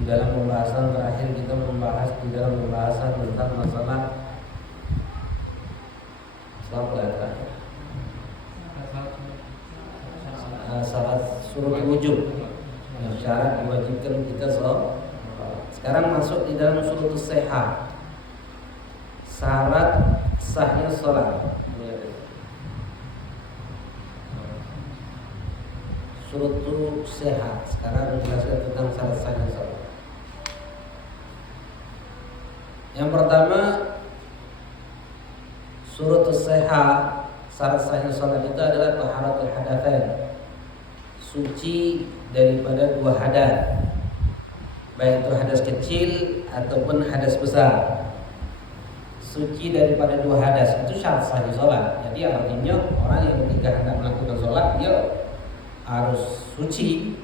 Di dalam pembahasan terakhir kita membahas di dalam pembahasan tentang masalah syarat surut wujud, syarat diwajibkan kita sholat. Sekarang masuk di dalam syurutus shihah, syarat sahnya sholat. Syurutus shihah sekarang menjelaskan tentang syarat sahnya sholat. Yang pertama, syurutus shihah, syarat sahnya sholat itu adalah taharatul hadatsain, suci daripada dua hadas, baik itu hadas kecil ataupun hadas besar. Suci daripada dua hadas itu syarat sahnya sholat. Jadi artinya orang yang ketika hendak melakukan sholat dia harus suci.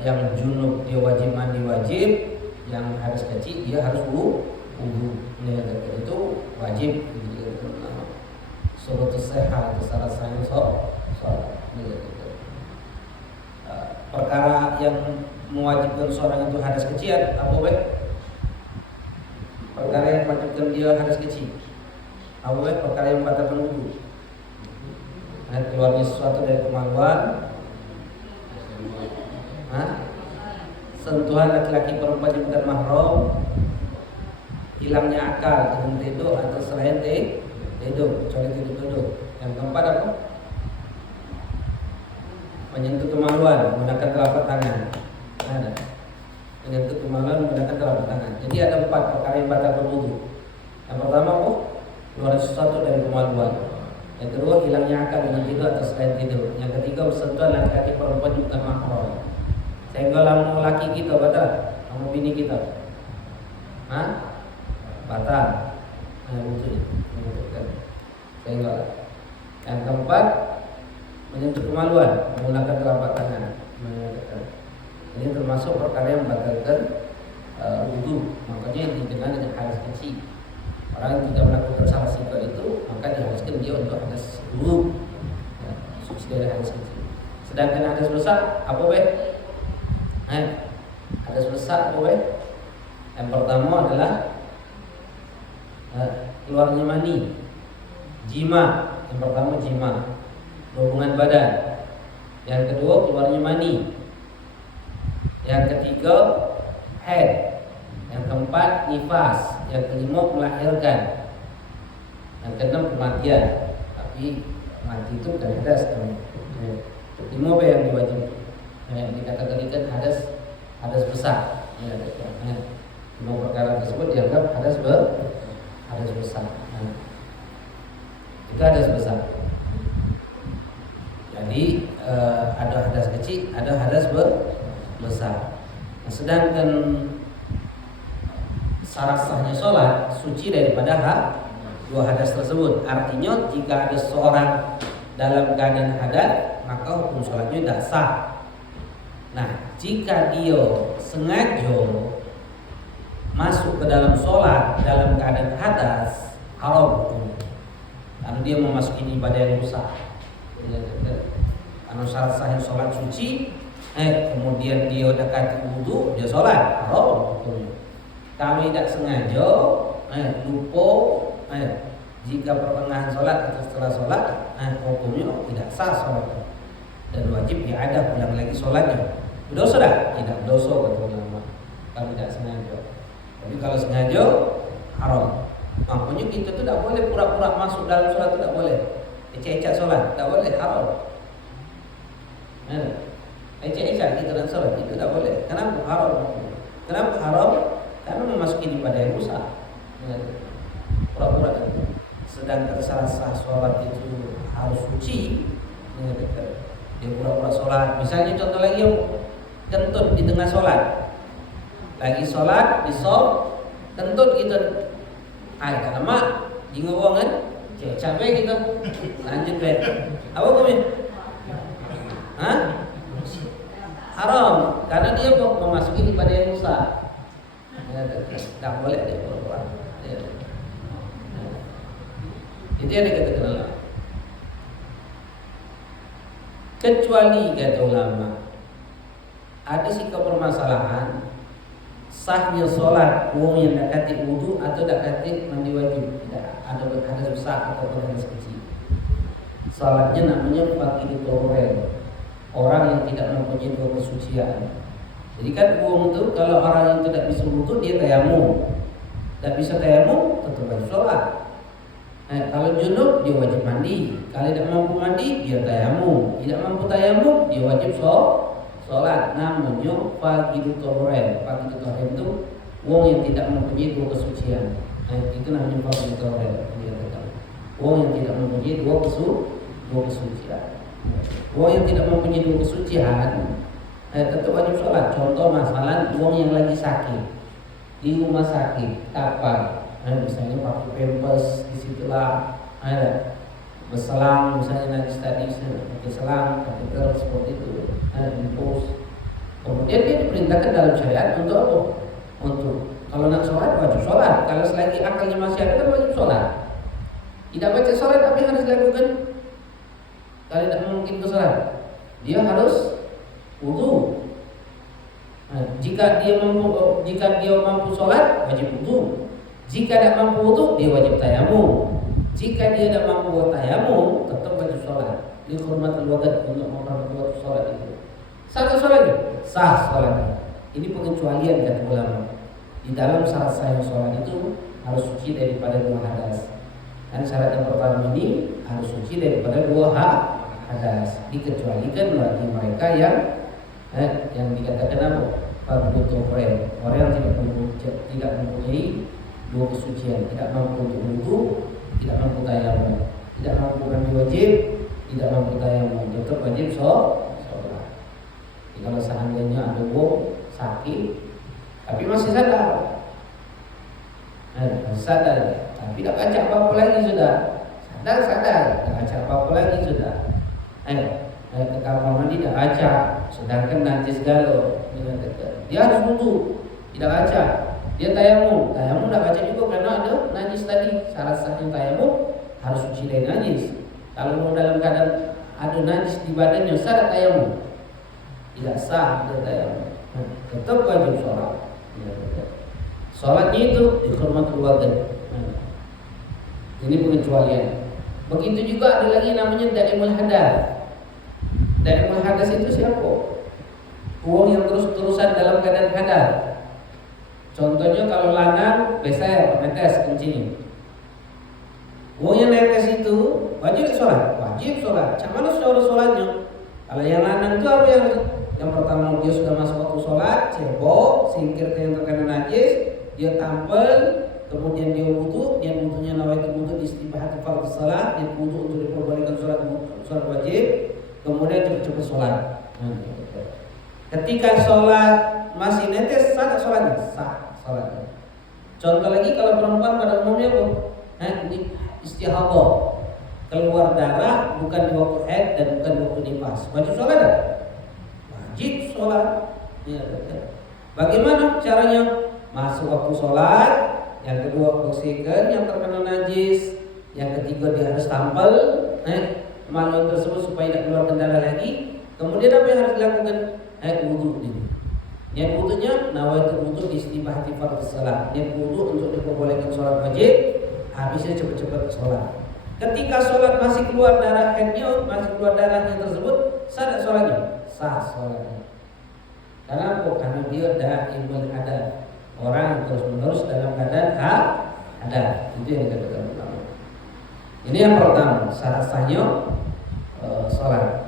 Yang junub dia wajib mandi wajib, yang hadas kecil dia harus wudu. Itu wajib. Syurutus shihah itu syarat sahnya sholat. Perkara yang mewajibkan seorang itu hadas kecil apa baik? Perkara yang mewajibkan dia hadas kecil apa baik? Perkara yang membatalkan wudu. Keluarnya sesuatu dari kemaluan, sentuhan laki-laki perempuan yang bukan mahram, hilangnya akal dengan tidur atau selain tidur, kecuali tidur. Yang keempat apa? Menyentuh kemaluan menggunakan telapak tangan. Menyentuh kemaluan menggunakan telapak tangan. Jadi ada 4 perkara yang batal wudu. Yang pertama keluar sesuatu dari kemaluan. Yang kedua hilangnya akal dengan tidur atau selain tidur. Yang ketiga bersentuhan laki-laki perempuan bukan mahram. Sehingga lamu laki kita batal, lamu bini kita, batal. Wudu. Sehingga yang keempat menyentuh kemaluan menggunakan telapak tangan. Ini termasuk perkara yang membatalkan wudu. Makanya dikenal dengan hadas kecil. Orang yang tidak melakukan salah sikap itu maka diharuskan dia untuk hadas wudu, suci dari hadas kecil. Sedangkan hadas besar apa baik? Hadas besar apa baik? Yang pertama adalah keluarnya mani, jima. Yang pertama jima, hubungan badan. Yang kedua keluarnya mani. Yang ketiga haid. Yang keempat nifas. Yang kelima melahirkan. Yang keenam kematian. Tapi mati itu bukan hadas. 5 yang diwajibkan. Dikategorikan hadas besar. 5 perkara tersebut dianggap hadas besar. Itu hadas besar. Jadi ada hadas kecil, ada hadas besar. Sedangkan syarat sahnya sholat suci daripada dua hadas tersebut. Artinya jika ada seorang dalam keadaan hadas, maka hukum sholatnya tidak sah. Nah, jika dia sengaja masuk ke dalam sholat dalam keadaan hadas, haram hukum. Karena dia memasuki ibadah yang rusak. Karena syarat sahnya sholat suci, kemudian dia dekati wudu, dia sholat, haram hukumnya. Kalau tidak sengaja, lupa, jika pertengahan sholat atau setelah sholat, hukumnya tidak sah sholat dan wajib i'adah, ulang lagi sholatnya. Berdosa dah? Tidak berdosa kata ulama. Kalau tidak sengaja. Tapi kalau sengaja, haram. Makanya kita tu tak boleh pura-pura masuk dalam sholat, tu tak boleh. Ecek-ecek sholat, tak boleh, haram. Ecek-ecek kita dalam sholat, itu tak boleh. Kenapa haram? Kenapa haram? Karena memasuki ibadah yang rusak. Pura-pura. Sedangkan syarat sah sholat itu harus suci. Dia pura-pura sholat. Misalnya contoh lagi yang kentut di tengah sholat. Lagi sholat, di shop, kentut gitu. Kalau mak, jingo buang kan? Capek gitu. Lanjut deh. Apa kami? Haram. Karena dia memasuki ibadah yang rusak. Tak boleh dia pura-pura. Itu yang dikatakan Allah. Kecuali kata ulama, ada sikap permasalahan sahnya sholat wong yang dakati wudu atau dakati mandi wajib, tidak ada hadas besar atau hadas kecil. Sholatnya namanya fakir torel, orang yang tidak mempunyai dua kesucian. Jadi kan wong itu kalau orang yang tidak bisa wudu dia tayamum, tidak bisa tayamum tetap wajib sholat. Kalau junub dia wajib mandi, kalau tidak mampu mandi dia tayamum, tidak mampu tayamum dia wajib sholat. Namanya faqidu torel. Faqidu torel itu wong yang tidak mempunyai dua kesucian. Itu namanya faqidu torel. Wong yang tidak mempunyai dua kesucian. Wong yang tidak mempunyai dua kesucian tetap wajib sholat. Contoh masalah wong yang lagi sakit di rumah sakit, kapal, misalnya pakai pampers, disitulah ada berselang, misalnya najis tadi pakai selang, pakai tel seperti itu, impus. Kemudian dia diperintahkan dalam syariat untuk apa? Untuk kalau nak sholat wajib sholat. Kalau selagi akalnya masih ada kan wajib sholat. Tidak baca sholat apa yang harus dilakukan? Kalau tidak mungkin ke sholat, dia harus wudu. Jika dia mampu sholat wajib wudu. Jika tidak mampu wudu dia wajib tayamum. Jika dia tidak mampu tayamum tetap wajib sholat. Dihormati wadat untuk memperbuat sholat itu. Sah sholatnya? Sah sholatnya. Ini pengecualian kata ulama. Di dalam syarat sahnya sholat itu harus suci daripada dua hadas. Dan syarat yang pertama ini harus suci daripada dua hadas. Dikecualikan bagi mereka yang dikatakan apa? Faqidu torel, orang yang tidak mempunyai dua kesucian, tidak mampu untuk wudu, tidak mampu tayamum, tidak mampu mandi wajib, tidak mampu tayamum, tetap wajib sholat. Kalau seandainya ada wong sakit tapi masih sadar, tapi tidak baca apa-apa lagi sudah, sadar, tidak baca apa-apa lagi sudah, ke kamar mandi tidak baca, sedangkan najis galau, dia harus wudu, tidak baca. Dia tayamum tidak baca juga karena ada najis tadi. Syarat sahnya tayamum harus suci dari najis. Kalau mau dalam keadaan ada najis di badannya syarat tayamum tidak sah dia tayamum. Tetap wajib sholat. Sholatnya itu dihormati wadat. Ini pengecualian. Begitu juga ada lagi namanya daimul hadas. Daimul hadas itu siapa? Wong yang terus-terusan dalam keadaan hadas. Contohnya kalau lanang biasa netes kencing. Wong yang netes itu wajib sholat, Macam mana sholatnya? Kalau yang lanang itu apa yang pertama dia sudah masuk waktu sholat, cebok, singkir yang terkena najis, dia tampil, kemudian dia wudu, dia wudunya nawaitu wudu istibahati fardhu shalah, dia wudu untuk diperbolehkan sholat wajib, kemudian cepat-cepat sholat. Ketika sholat masih netes, sah tak sholatnya? Sah sholatnya. Contoh lagi kalau perempuan pada umumnya ini istihadah, keluar darah bukan di waktu haid dan bukan di waktu nifas, wajib sholat tak? Wajib sholat. Bagaimana caranya? Masuk waktu sholat, yang kedua bersihkan yang terkena najis, yang ketiga dia harus tampil malu tersebut supaya tidak keluar darah lagi. Kemudian apa yang harus dilakukan? Wudu ini. Niat wudunya nawaitu wudu istibahati fardhu shalah. Niat wudu untuk diperbolehkan sholat wajib, habisnya cepat-cepat sholat. Ketika sholat masih keluar darah haidnya, masih keluar darahnya tersebut, sah tak sholatnya? Sah sholatnya. Karena apa? Karena dia daimul hadas, orang yang terus-menerus dalam keadaan hadas. Itu yang dikatakan ulama. Ini yang pertama, syarat sahnya sholat.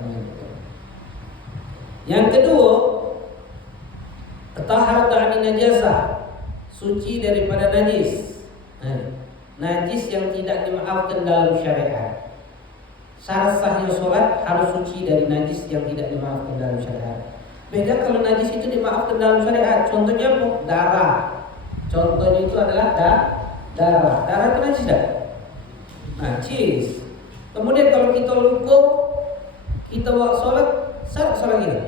Yang kedua, taharatu 'ani najasah, suci daripada najis. Najis yang tidak dimaafkan dalam syariat. Syarat sahnya sholat harus suci dari najis yang tidak dimaafkan dalam syariat. Beda kalau najis itu dimaafkan dalam syariat. Contohnya apa? Darah. Contohnya itu adalah darah. Darah itu najis tak? Najis. Kemudian kalau kita luka, kita buat sholat, sah sholat kita?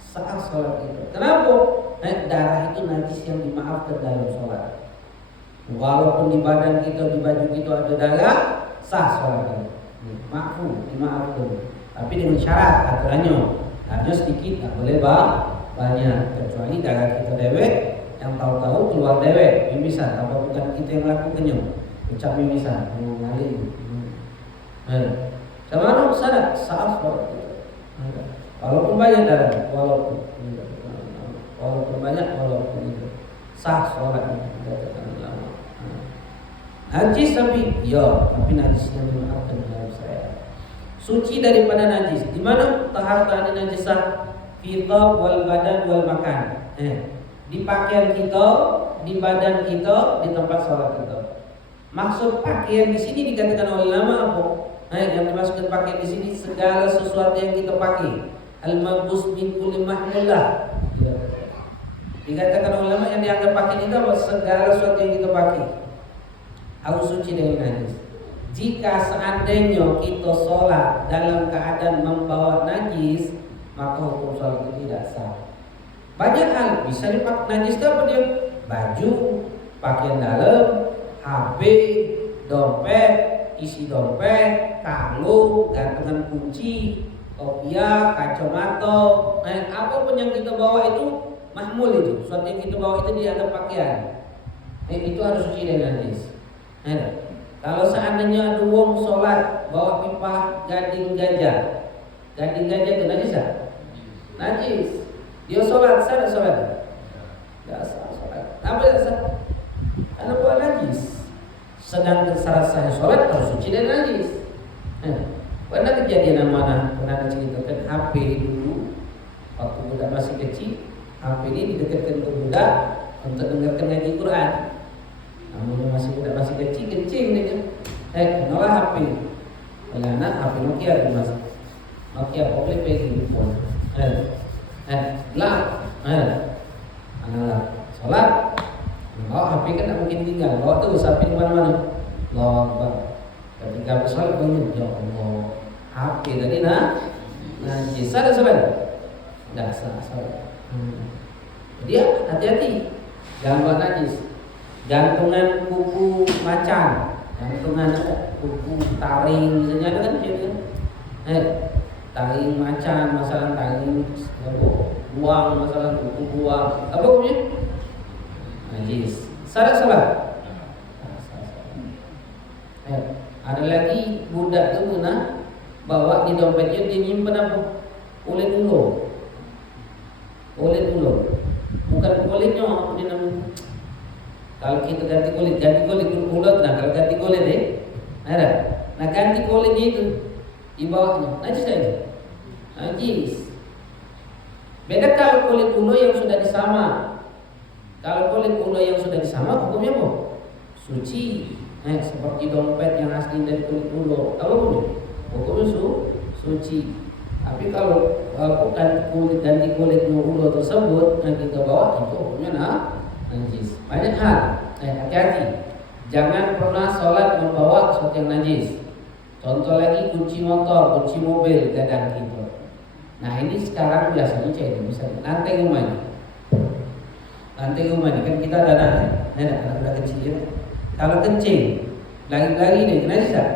Sah sholat kita. Kenapa? Darah itu najis yang dimaafkan dalam sholat. Walaupun di badan kita, di baju kita ada darah, sah sholat kita. Dimaafkan. Tapi dengan syarat aturannya, hanya sedikit, tak boleh banyak. Kecuali darah kita dewek, yang tahu-tahu keluar dewek mimisan, apa bukan kita yang lakukannya, ucap mimisan, mengalir. Sama sadar saat walaupun banyak darah, walaupun banyak, walaupun itu sah sholat. Najis tapi najisnya dimaafkan dalam saya. Suci daripada najis. Di mana taharah najisah? Fitab wal badan wal makan. Di pakaian kita, di badan kita, di tempat sholat kita. Maksud pakaian di sini dikatakan oleh ulama apa? Yang dimaksudkan pakaian di sini segala sesuatu yang kita pakai. Al-mabus min kulli mahmullah. Dikatakan ulama yang dianggap pakaian itu apa? Segala sesuatu yang kita pakai. Harus suci dari najis. Jika seandainya kita sholat dalam keadaan membawa najis, maka hukum sholat itu tidak sah. Banyak hal bisa dipakai najis itu apa dia? Baju, pakaian dalam, HP, dompet, isi dompet, kalung, gantungan kunci, kopiah, kacamata, apapun yang kita bawa itu mahmul itu. Sesuatu yang kita bawa itu dianggap pakaian. Itu harus suci dari najis. Kalau seandainya ada wong sholat bawa pipa gading gajah itu najis tak? Najis. Dia sholat, sah tak sholat? Tak sah sholat. Apa tak sah? Karena bawa najis. Sedangkan syarat sah sholat harus suci dari najis. Pernah kejadian mana? Pernah diceritakan HP dulu waktu budak masih kecil, HP ini didekatkan ke budak untuk dengarkan ngaji Quran. Namun masih budak masih kecil dia. Kenapa HP? Oleh anak HP Nokia di mas. Nokia boleh pegang phone. Anak sholat. Bawa HP kan tak mungkin tinggal. Bawa terus HP di mana-mana. Allah. Ketika sholat bangun, ya Allah. HP tadi najis. Ada sholat? Tidak sah sholat. Jadi hati-hati. Jangan buat najis. Gantungan kuku macan, gantungan kuku taring, misalnya ada kan gitu. Taring macan, masalah taring buang, masalah kuku buang, apa hukumnya? Najis. Salah. Ada lagi budak itu bawa di dompetnya dia nyimpen apa? Kulit ulo. Bukan kulitnya dia namanya. Kalau kita ganti kulit ulat. Nah kalau ganti kulit ada. Nah ganti kulitnya itu di bawahnya najis tak itu? Najis. Beda kalau kulit ulo yang sudah disama. Kalau kulit ulo yang sudah disama hukumnya apa? Suci. Seperti dompet yang asli dari kulit ulo. Apa hukumnya? Hukumnya suci. Tapi kalau ganti kulit ulo tersebut yang kita bawa itu hukumnya najis. Banyak hal. Hati-hati. Jangan pernah sholat membawa sesuatu yang najis. Contoh lagi kunci motor, kunci mobil, gadang kita. Nah ini sekarang biasanya cek bisa lantai rumah ini kan kita ada anak kecil ya. Kalau kencing, lagi-lagi nih, najis tak?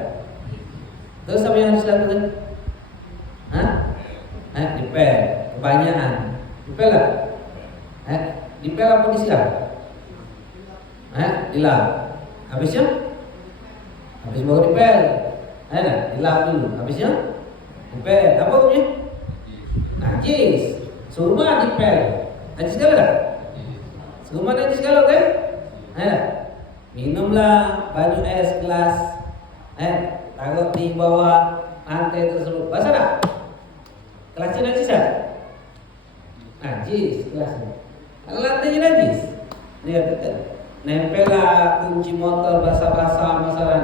Terus apa yang harus dilakukan? Dipel, kebanyakan. Dipel lah. Dipel apa disiram? Dilap. Habis baru dipel. Dilap dulu. Habisnya dipel. Apa hukumnya? Najis. Surma dipel. Najis kalau tak? Surma najis kalau kan? Minumlah baju es gelas. Taruh di bawah lantai tersebut. Basah tak? Kelasnya najis tak? Najis kelasnya. Kalau lantainya najis, lihat dekat. Nempellah kunci motor basah-basah masalah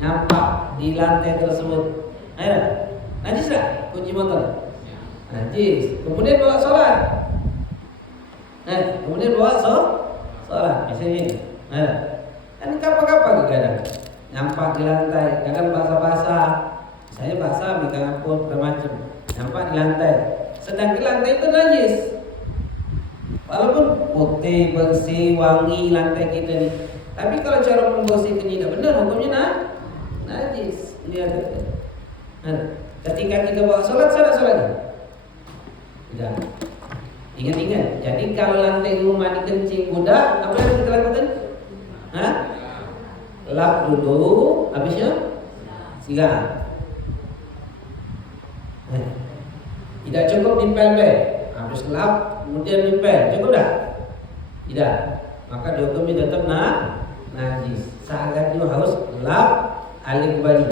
nyampak di lantai tersebut. Najis tak kunci motor? Najis. Kemudian bawa sholat. Kemudian bawa sholat. Misalnya ini. Kan kapal-kapal kadang nyampak di lantai, kadang basah-basah. Misalnya basah, megang apa macam. Nampak di lantai. Sedang di lantai itu najis. Walaupun putih, bersih, wangi lantai kita ni. Tapi kalau cara membersihkannya tidak benar, hukumnya najis. Lihat. Ketika kita bawa sholat, salah sholat. Tidak. Ingat-ingat. Jadi kalau lantai rumah dikencing budak, apa yang kita lakukan? Hah? Lap dulu, habisnya siram. Tidak cukup dipel-pel. Habis lap, kemudian dipel. Cukup tak? Tidak. Maka dihukumi tetap najis. Sangatnya harus lap alik baju.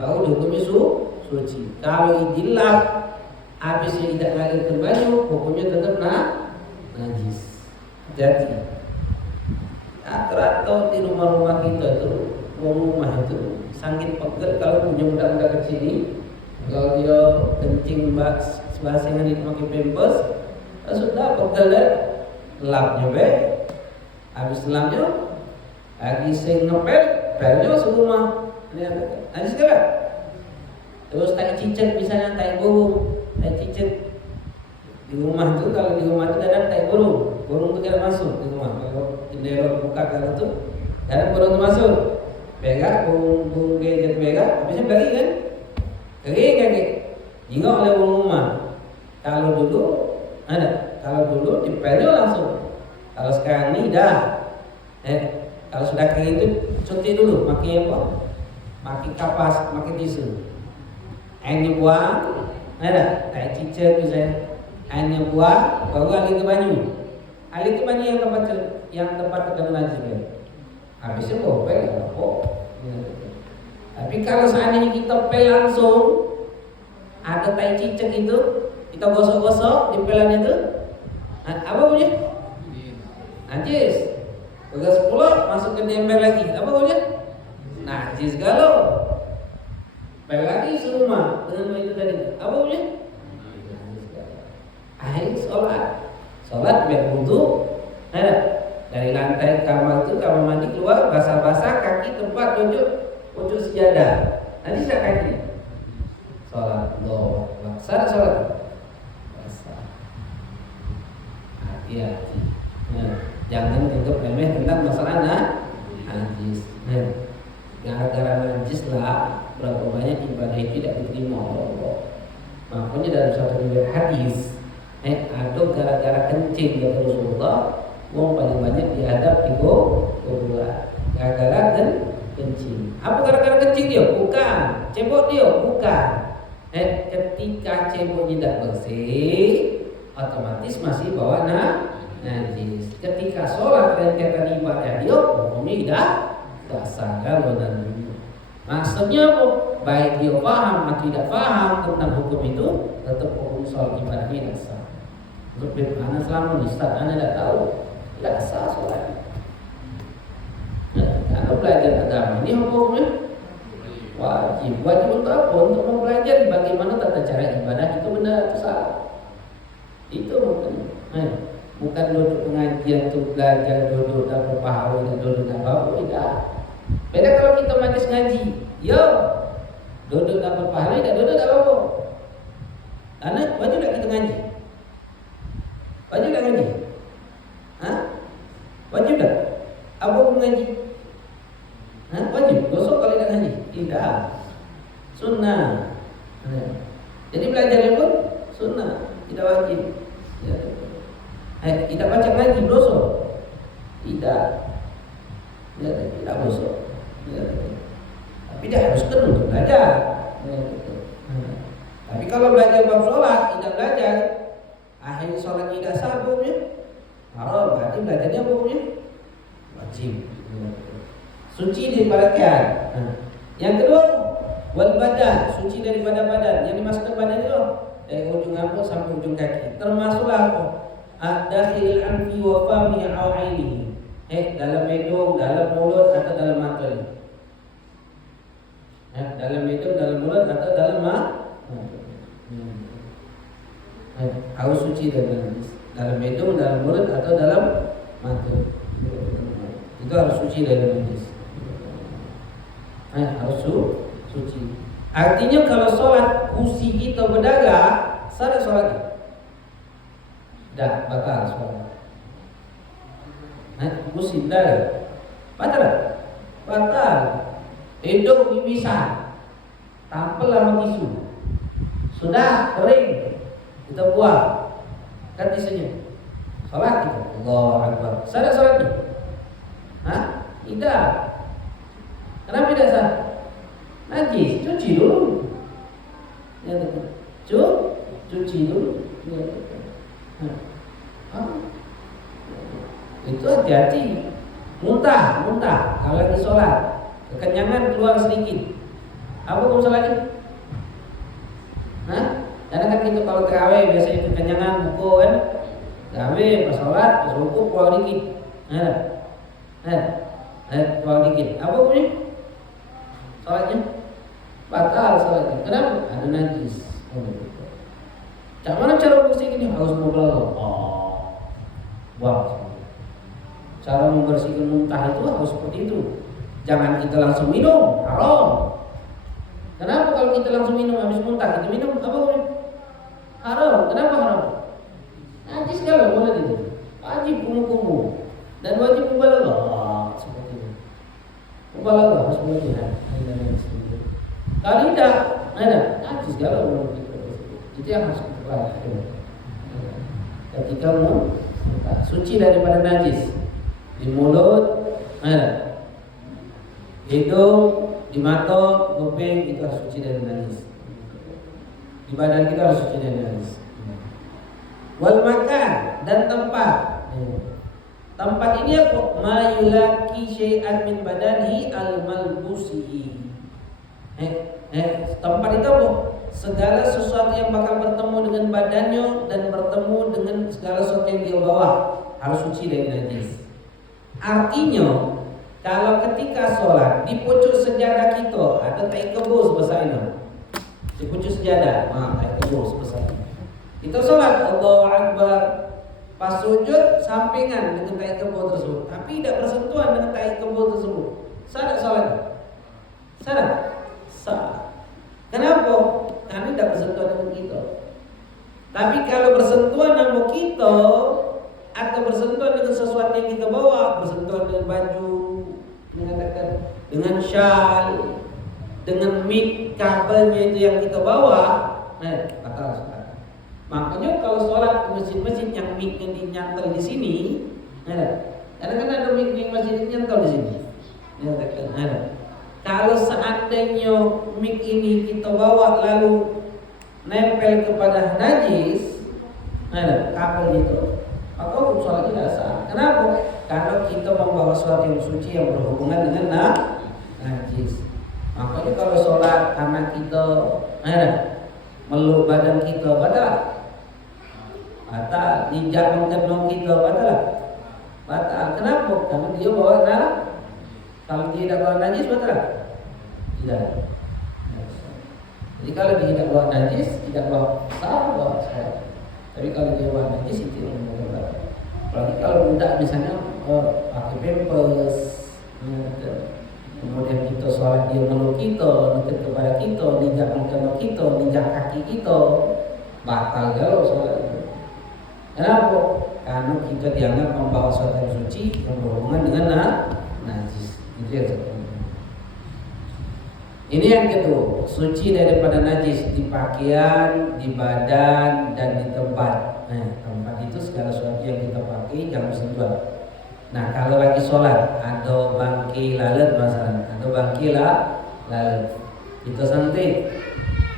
Baru dihukumi suci. Kalau dilap habisnya tidak ngalir ke baju, hukumnya tetap najis. Hati-hati. Atau di rumah-rumah kita tuh, rumah itu sangat pegel kalau punya budak-budak kecil ini. Kalau dia kencing bahasa yang dipakai pampers, sudah pegel dah, lapnya be, habis lapnya lagi sing ngepel, pelnya serumah. Najis kan? Terus tai cicit misalnya tai burung. Tai cicit di rumah itu, kalau di rumah itu kadang tai burung itu kadang masuk di rumah. Kalau jendela buka kalau itu kadang burung itu masuk. Berak, burung gadget berak, habisnya balik kan? Kering kaki, jingok oleh burung rumah. Kalau dulu dipelnya langsung. Kalau sekarang ini dah, kalau sudah kering itu cuci dulu, pakai apa? Pakai kapas, pakai tisu. Airnya buang. Ada, tak cicit misalnya, hanya buah, baru alih ke banyu yang tempat terkena najis. Habisnya pel, apa? Tapi kalau seandainya kita pel langsung, ada tai cicit itu, kita gosok-gosok di pelan itu, apa punya? Najis. Begas pula masuk ke ember lagi, apa punya? Najis galau. Pel lagi serumah dengan itu tadi. Apa punya? Akhir sholat biar wudu. Dari lantai kamar itu, kamar mandi keluar basah-basah, kaki tempat duduk sejadah. Nanti saya kaki. Sholat doa, sholat basah. Hati-hati. Jangan anggap remeh tentang masalah najis. Gara-gara najis lah berapa banyak ibadah itu tidak diterima oleh Allah. Makanya dalam satu riwayat hadis, atau gara-gara kencing dari Rasulullah, wong paling banyak dihadap di kuburan. Gara-gara kencing. Apa gara-gara kencing dia? Bukan. Cebok dia? Bukan. Ketika cebok tidak bersih, otomatis masih bawa najis. Ketika sholat rentetan ibadah dia, hukumnya tidak sah kalau nanti. Maksudnya apa? Baik dia paham atau tidak paham tentang hukum itu, tetap hukum sholat ibadah tidak sah. Untuk anak selama ini, Ustaz, anak tidak tahu, tidak sah sholat. Kalau belajar agama ini hukumnya wajib untuk apa? Untuk mempelajari bagaimana tata cara ibadah itu benar atau salah. Itu bukan duduk pengajian untuk belajar, duduk dapat pahala, duduk dapat apa, tidak. Beda kalau kita majlis ngaji, yo duduk dapat pahala, tidak duduk dapat apa. Karena wajib tak kita ngaji? Wajib tak ngaji? Wajib tak? Apa pun ngaji? Wajib? Gosok kalau tidak ngaji? Tidak. Sunnah. Jadi belajarnya pun sunnah, tidak wajib. Kita baca ngaji gosok? Tidak. Tidak gosok. Tapi dia harus untuk belajar. Tapi kalau belajar bab sholat tidak belajar, akhir sholat tidak sah hukumnya haram. Berarti belajarnya hukumnya wajib. Suci daripada pakaian. Yang kedua, wal badan, suci daripada badan. Yang dimasukkan badan itu dari ujung rambut sampai ujung kaki. Termasuklah apa? Dakhilil anfi wa fami au ainihi. Dalam hidung, dalam mulut atau dalam mata. Dalam hidung, dalam mulut atau dalam mata. Harus suci dalam hidung, dalam mulut atau dalam mata. Itu harus suci dari najis. Harus suci. Artinya kalau sholat kursi kita berdarah, sah tak sholatnya? Tidak, batal sholat. Kursi berdarah, batal? Batal. Hidung dipisah, tampil sama tisu. Sudah kering, kita buang. Kan isunya salat itu. Allahu Akbar. Sah salatnya? Hah? Tidak. Kenapa tidak sah? Najis, cuci dulu. Ya, cuci dulu. Ya. Itu hati-hati. Muntah. Kalau lagi sholat, kekenyangan keluar sedikit. Apa hukum sholatnya? Hah? Karena kan kita kalau terawih biasanya kekenyangan buku kan. Terawih pas sholat, pas rukuk keluar dikit. Keluar dikit. Apa hukumnya? Sholatnya batal sholatnya. Kenapa? Ada najis. Mana cara bersih ini? Harus ngobrol. Buang. Cara membersihkan muntah itu harus seperti itu. Jangan kita langsung minum, haram. Kenapa kalau kita langsung minum habis muntah kita minum apa? Haram. Kenapa haram? Najis kalau boleh itu. Wajib kumu dan wajib mubalaghah seperti itu. Mubalaghah harus berlebihan. Kalau tidak, najis kalau boleh itu yang harus kita perhatikan. Ketika mau suci daripada najis di mulut, hidung, di mata, kuping itu harus suci dari najis. Di badan kita harus suci dari najis. Wal makan dan tempat. Tempat ini apa? Mayulaki syai'an min badanihi al-malbusi. Tempat itu apa? Segala sesuatu yang bakal bertemu dengan badannya dan bertemu dengan segala sesuatu yang dia bawa harus suci dari najis. Artinya kalau ketika sholat di pucuk sejadah kita ada tai kebo sebesar ini, di pucuk sejadah, tai kebo sebesar ini. Kita sholat Allahu Akbar, pas sujud sampingan dengan tai kebo tersebut, tapi tidak bersentuhan dengan tai kebo tersebut. Sah tak sholat? Sah. Kenapa? Karena tidak bersentuhan dengan kita. Tapi kalau bersentuhan dengan kita atau bersentuhan dengan sesuatu yang kita bawa, bersentuhan dengan baju, mengatakan dengan syal, dengan mic kabelnya itu yang kita bawa, batal sholat. Makanya kalau sholat di masjid-masjid yang mic-nya dinyantel di sini, karena kan ada mic di masjid dinyantel di sini. Kalau seandainya mic ini kita bawa lalu nempel kepada najis, kabel itu, maka hukum sholat tidak sah. Kenapa? Karena kita membawa sesuatu yang suci yang berhubungan dengan najis. Makanya kalau sholat karena kita meluk badan kita batal. Injak menggendong kita batal. Kenapa? Karena dia bawa kalau dia tidak bawa najis batal? Tidak. Jadi kalau dia tidak bawa najis, tidak bawa bawa sholat. Tapi kalau dia bawa najis itu yang batal. Apalagi kalau budak misalnya pakai pampers, kemudian kita sholat dia meluk kita, dekat kepada kita, ninjak menggendong kita, ninjak kaki kita, batal kalau sholat itu. Kenapa? Karena kita dianggap membawa sesuatu yang suci yang berhubungan dengan najis. Itu yang kedua. Ini yang kedua, suci daripada najis di pakaian, di badan, dan di tempat. Tempat itu segala sesuatu yang kita pakai jangan sentuh. Nah, kalau lagi sholat ada bangki lalat masalah, ada bangki lalat, itu santai.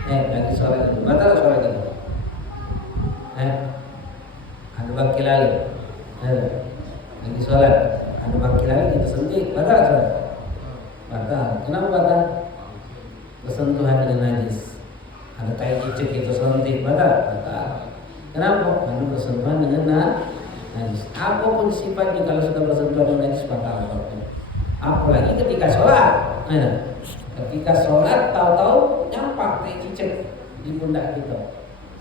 Lagi sholat itu, batal sholat itu. Ada bangki lalat, lagi sholat, ada bangki lalat itu santai, batal sholat. Batal. Kenapa batal? Bersentuhan dengan najis. Ada tai cicak itu santai, batal. Kenapa? Karena bersentuhan dengan najis. Apapun sifatnya kalau sudah bersentuhan dengan najis batal. Apalagi ketika sholat. Ketika sholat tahu-tahu nyampak tai cicak di pundak kita.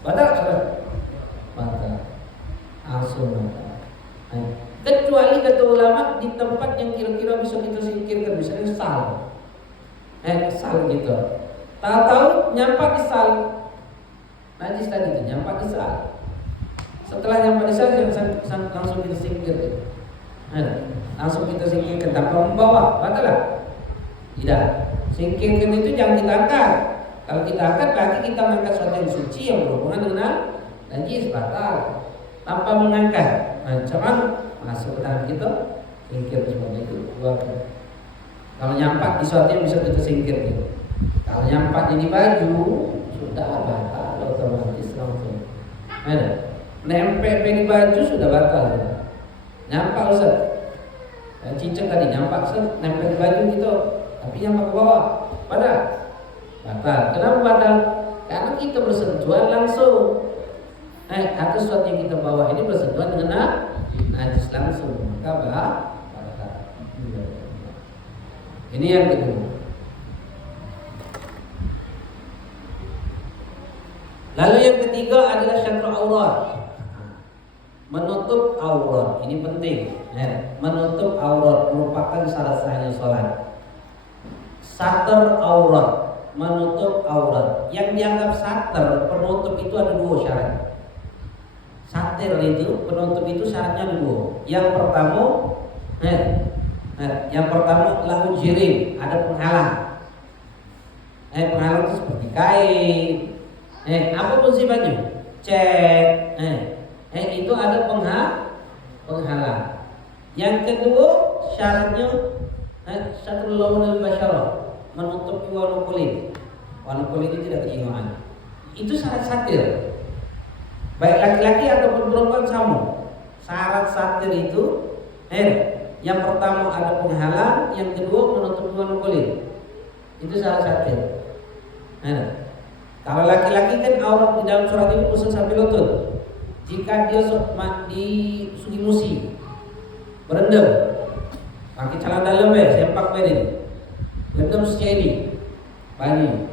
Batal sholat. Batal. Langsung batal. Kecuali kata ulama di tempat yang kira-kira bisa kita singkirkan, misalnya sal. Sal gitu. Tahu-tahu nyampak di sal. Najis tadi itu nyampak di sal. Setelah nyampe di sana langsung kita singkir. Langsung kita singkirkan tanpa membawa, batal lah? Tidak. Singkirkan itu jangan kita angkat. Kalau kita angkat berarti kita mengangkat sesuatu yang suci yang berhubungan dengan najis, batal. tanpa mengangkat. Nah, cuman masuk ke tangan kita, singkir semuanya itu. Kalau nyampak di sesuatu yang bisa kita singkir gitu. Kalau nyampak di baju sudah batal otomatis langsung. Ada nempel di baju sudah batal. Nyampak Ustaz. Cicak tadi nyampak Ustaz, nempel di baju gitu, tapi nyampak ke bawah. Pada batal. Kenapa batal? Karena kita bersentuhan langsung. Atau sesuatu yang kita bawa ini bersentuhan dengan najis langsung, maka batal. Ini yang kedua. Lalu yang ketiga adalah syatru aurat. Menutup aurat. Ini penting. Menutup aurat merupakan syarat sahnya salat. Satar aurat, menutup aurat. Yang dianggap satar, penutup itu ada dua syarat. Satir itu, penutup itu syaratnya dua. Yang pertama lahu jirim, ada penghalang. Penghalang itu seperti kain. Apapun sifatnya, cat. Itu ada penghalang. Yang kedua syaratnya satrul lawan al-basyarah, menutupi warna kulit. Warna kulit itu tidak kejiwaan. Itu syarat satir. Baik laki-laki ataupun perempuan sama. Syarat satir itu yang pertama ada penghalang, yang kedua menutupi warna kulit. Itu syarat satir. Kalau laki-laki kan aurat di dalam surat ini khusus sampai lutut. Jika dia di sugi musi, berendam, pakai celana dalam sempak ini, berendam seceli, bani,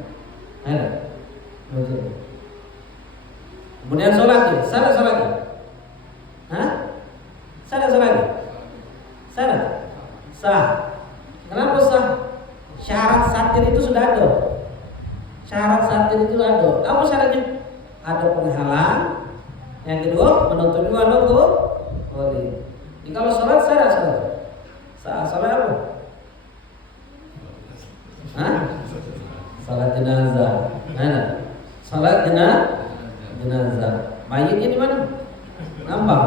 kemudian sholat, salah sholatnya, salah sholatnya, sah. Kenapa sah? Syarat satir itu sudah ada. Syarat satir itu ada. Apa syaratnya? Ada penghalang. Yang kedua menutupi warna kulit. Jadi kalau sholat salah apa? Salat jenazah. Salat jenazah. Mayitnya di mana? Nampak?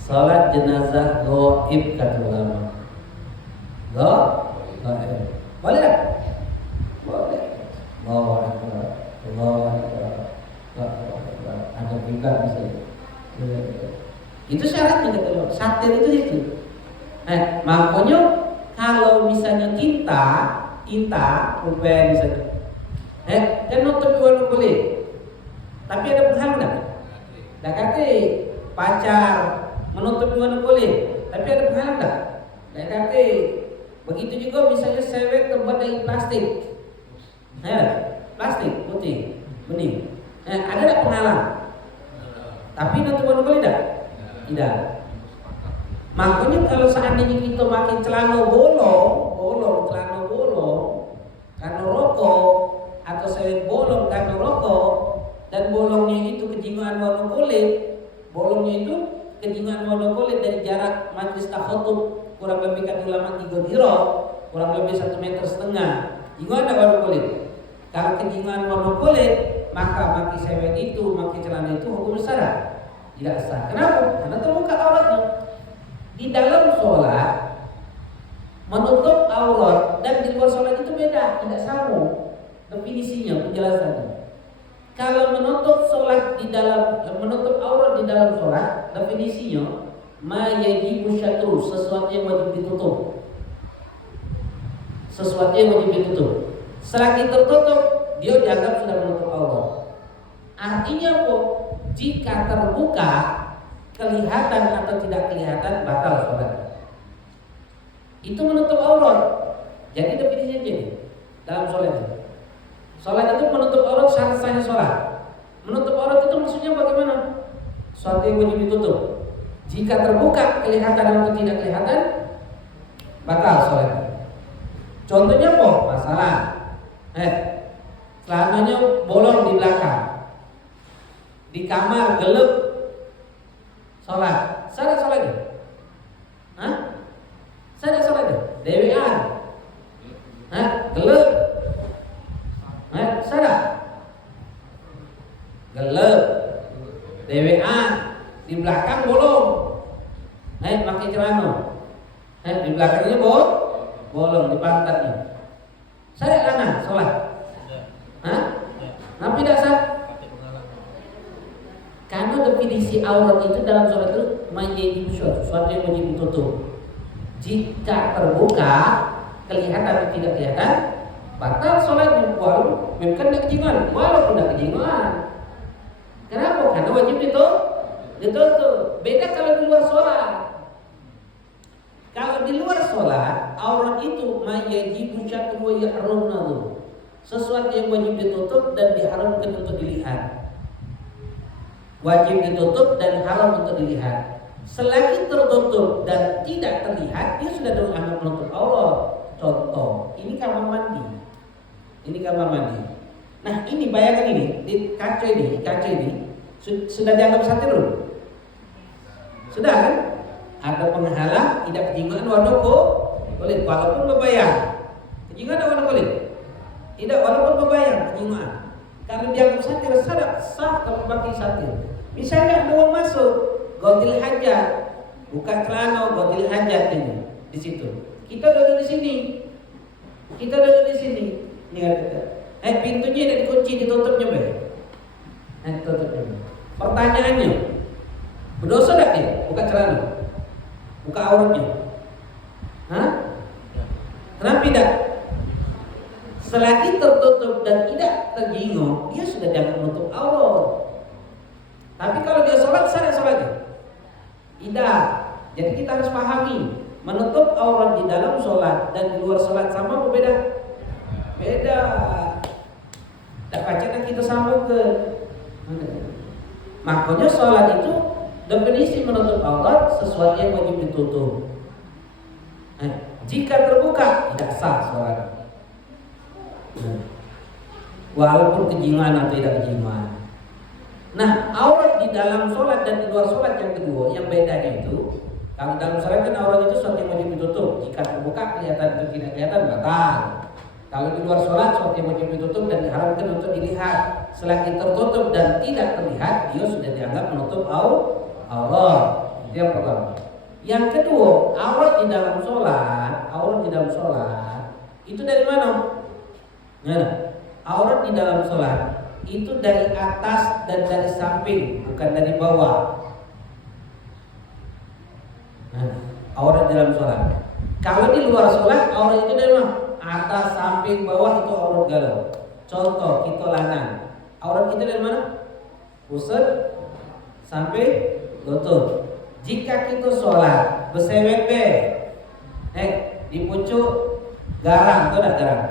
Salat jenazah gaib kata ulama. Gaib. Boleh tak? Boleh. Allah ada juga bisa. Itu syaratnya kata Allah. Satir itu. Makanya kalau misalnya tinta pulpen misalnya, kan nutup warna kulit, tapi ada penghalang tak? Tak kata pacar menutup warna kulit, tapi ada penghalang tak? Tak kata. Begitu juga misalnya sewek terbuat dari plastik, plastik putih, bening, ada tak penghalang? Tapi nutup warna kulit tak? Tidak. Makanya kalau seandainya kita pakai celana bolong karena rokok, atau sewek bolong karena rokok, dan bolongnya itu kejinguan warna kulit, dari jarak majlis takhutub kurang lebih kata ulama 3 dirham, kurang lebih 1,5 meter. Jinguan ada warna kulit. Kalau kejinguan warna kulit, maka maki sewek itu, maki celana itu hukum syarat tidak sah. Kenapa? Karena terbuka auratnya. Di dalam sholat menutup aurat dan di luar sholat itu beda, tidak sama definisinya, penjelasannya. Kalau menutup aurat di dalam sholat, definisinya ma yajibu syatru, sesuatu yang wajib ditutup. Selagi tertutup, dia dianggap sudah menutup aurat. Artinya apa? Jika terbuka, kelihatan atau tidak kelihatan, batal sholat. Itu menutup aurat. Jadi definisinya gini dalam sholat itu. Sholat itu menutup aurat syarat sahnya sholat. Menutup aurat itu maksudnya bagaimana? Suatu yang wajib ditutup. Jika terbuka, kelihatan atau tidak kelihatan, batal sholat. Contohnya apa? Masalah celananya bolong di belakang, di kamar gelap, sholat. Salah sholatnya? Salah sholatnya? Dewean? Gelap? Salah? Gelap. di belakang bolong. Pakai celana. Di belakangnya bolong di pantatnya. Saya lana sholat. Tapi tidak sah. Karena definisi aurat itu dalam sholat itu menjadi sesuatu yang wajib ditutup. Jika terbuka, kelihatan atau tidak kelihatan, batal sholatnya. Walaupun bukan tidak kejingan, walaupun tidak kejingan. Kenapa? Karena wajib ditutup. Beda kalau di luar sholat. Kalau di luar sholat, aurat itu mayajibu syatru wa yahramnahu. Sesuatu yang wajib ditutup dan diharamkan untuk dilihat. Wajib ditutup dan haram untuk dilihat. Selagi tertutup dan tidak terlihat, dia sudah dianggap menutup aurat. Contoh, ini kamar mandi. Nah, ini bayangkan ini, di kaca ini sudah dianggap sate belum? Sudah kan? Ada penghalang, tidak kejingan warna kulit, walaupun berbayang. Kejingan ada warna kulit? Tidak, walaupun berbayang kejingan. Kalau dianggap satir, sah kalau pakai satir. Misalnya mau masuk, gotil hajat, buka celana, gotil hajat ini di situ. Kita duduk di sini. Ini ada. Pintunya tidak dikunci, ditutupnya baik. Tutupnya. Pertanyaannya, berdosa tak dia buka celana, buka auratnya? Kenapa tidak? Selagi tertutup dan tidak terjingung, dia sudah dianggap menutup aurat. Tapi kalau dia sholat, sah sholatnya? Tidak. Jadi kita harus pahami, menutup aurat di dalam sholat dan di luar sholat sama atau beda? Beda. Tak pacetnya kita samakan. Makanya sholat itu definisi menutup aurat sesuatu yang wajib ditutup. Jika terbuka, tidak sah sholat. Walaupun kejingan atau tidak kejingan. Nah, aurat di dalam sholat dan di luar sholat yang kedua, yang bedanya itu, kalau dalam sholat kan aurat itu sesuatu yang wajib ditutup. Jika terbuka kelihatan atau tidak kelihatan, batal. Kalau di luar sholat sesuatu yang wajib ditutup dan diharamkan untuk dilihat. Selagi tertutup dan tidak terlihat, dia sudah dianggap menutup aurat. Itu yang pertama. Yang kedua, aurat di dalam sholat itu dari mana? Aurat di dalam sholat itu dari atas dan dari samping, bukan dari bawah. Aurat dalam sholat. Kalau di luar sholat, aurat itu dari mana? Atas, samping, bawah itu aurat galau. Contoh, kita lanang. Aurat kita dari mana? Pusat sampai lutut. Jika kita sholat bersewek di pucuk garang, itu ada garang.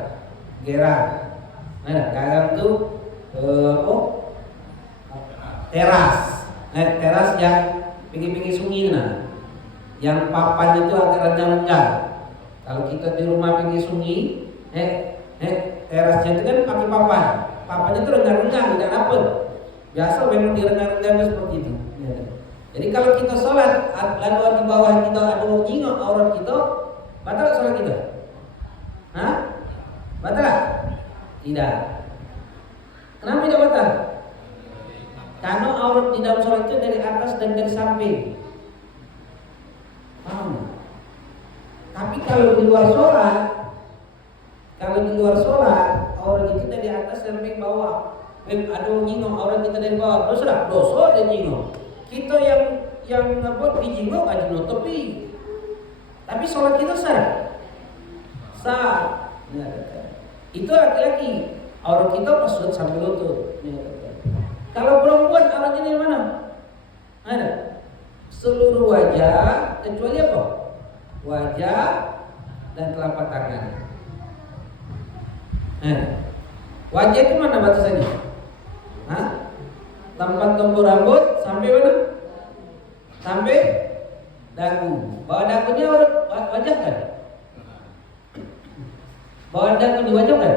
Garang itu teras. Teras yang pinggir-pinggir sungai yang papan itu agak renggang-renggang. Kalau kita di rumah pinggir sungai, terasnya itu kan pakai papan. Papannya itu renggang-renggang, tidak rapet. Biasa memang direnggang-renggang seperti itu. Jadi kalau kita sholat, lalu di bawah kita ada nyingok aurat kita, batal sholat kita? Batal? Tidak. Kenapa tidak batal? Karena aurat di dalam sholat itu dari atas dan dari samping. Paham? Tapi kalau di luar sholat, aurat itu dari atas dan dari bawah. Ada nyingok aurat kita dari bawah. Dosa dan nyingok. Kita yang dijingok aja nutupi. Tapi sholat kita sah. Itu laki-laki. Aurat kita pasut sampai lutut. Kalau perempuan auratnya di mana? Ada. Seluruh wajah kecuali apa? Wajah dan telapak tangan. Wajah itu mana batasannya? Tempat tumbuh rambut sampai mana? Sampai dagu. Bawah dagunya wajah kan? Bawah dagu di wajah kan?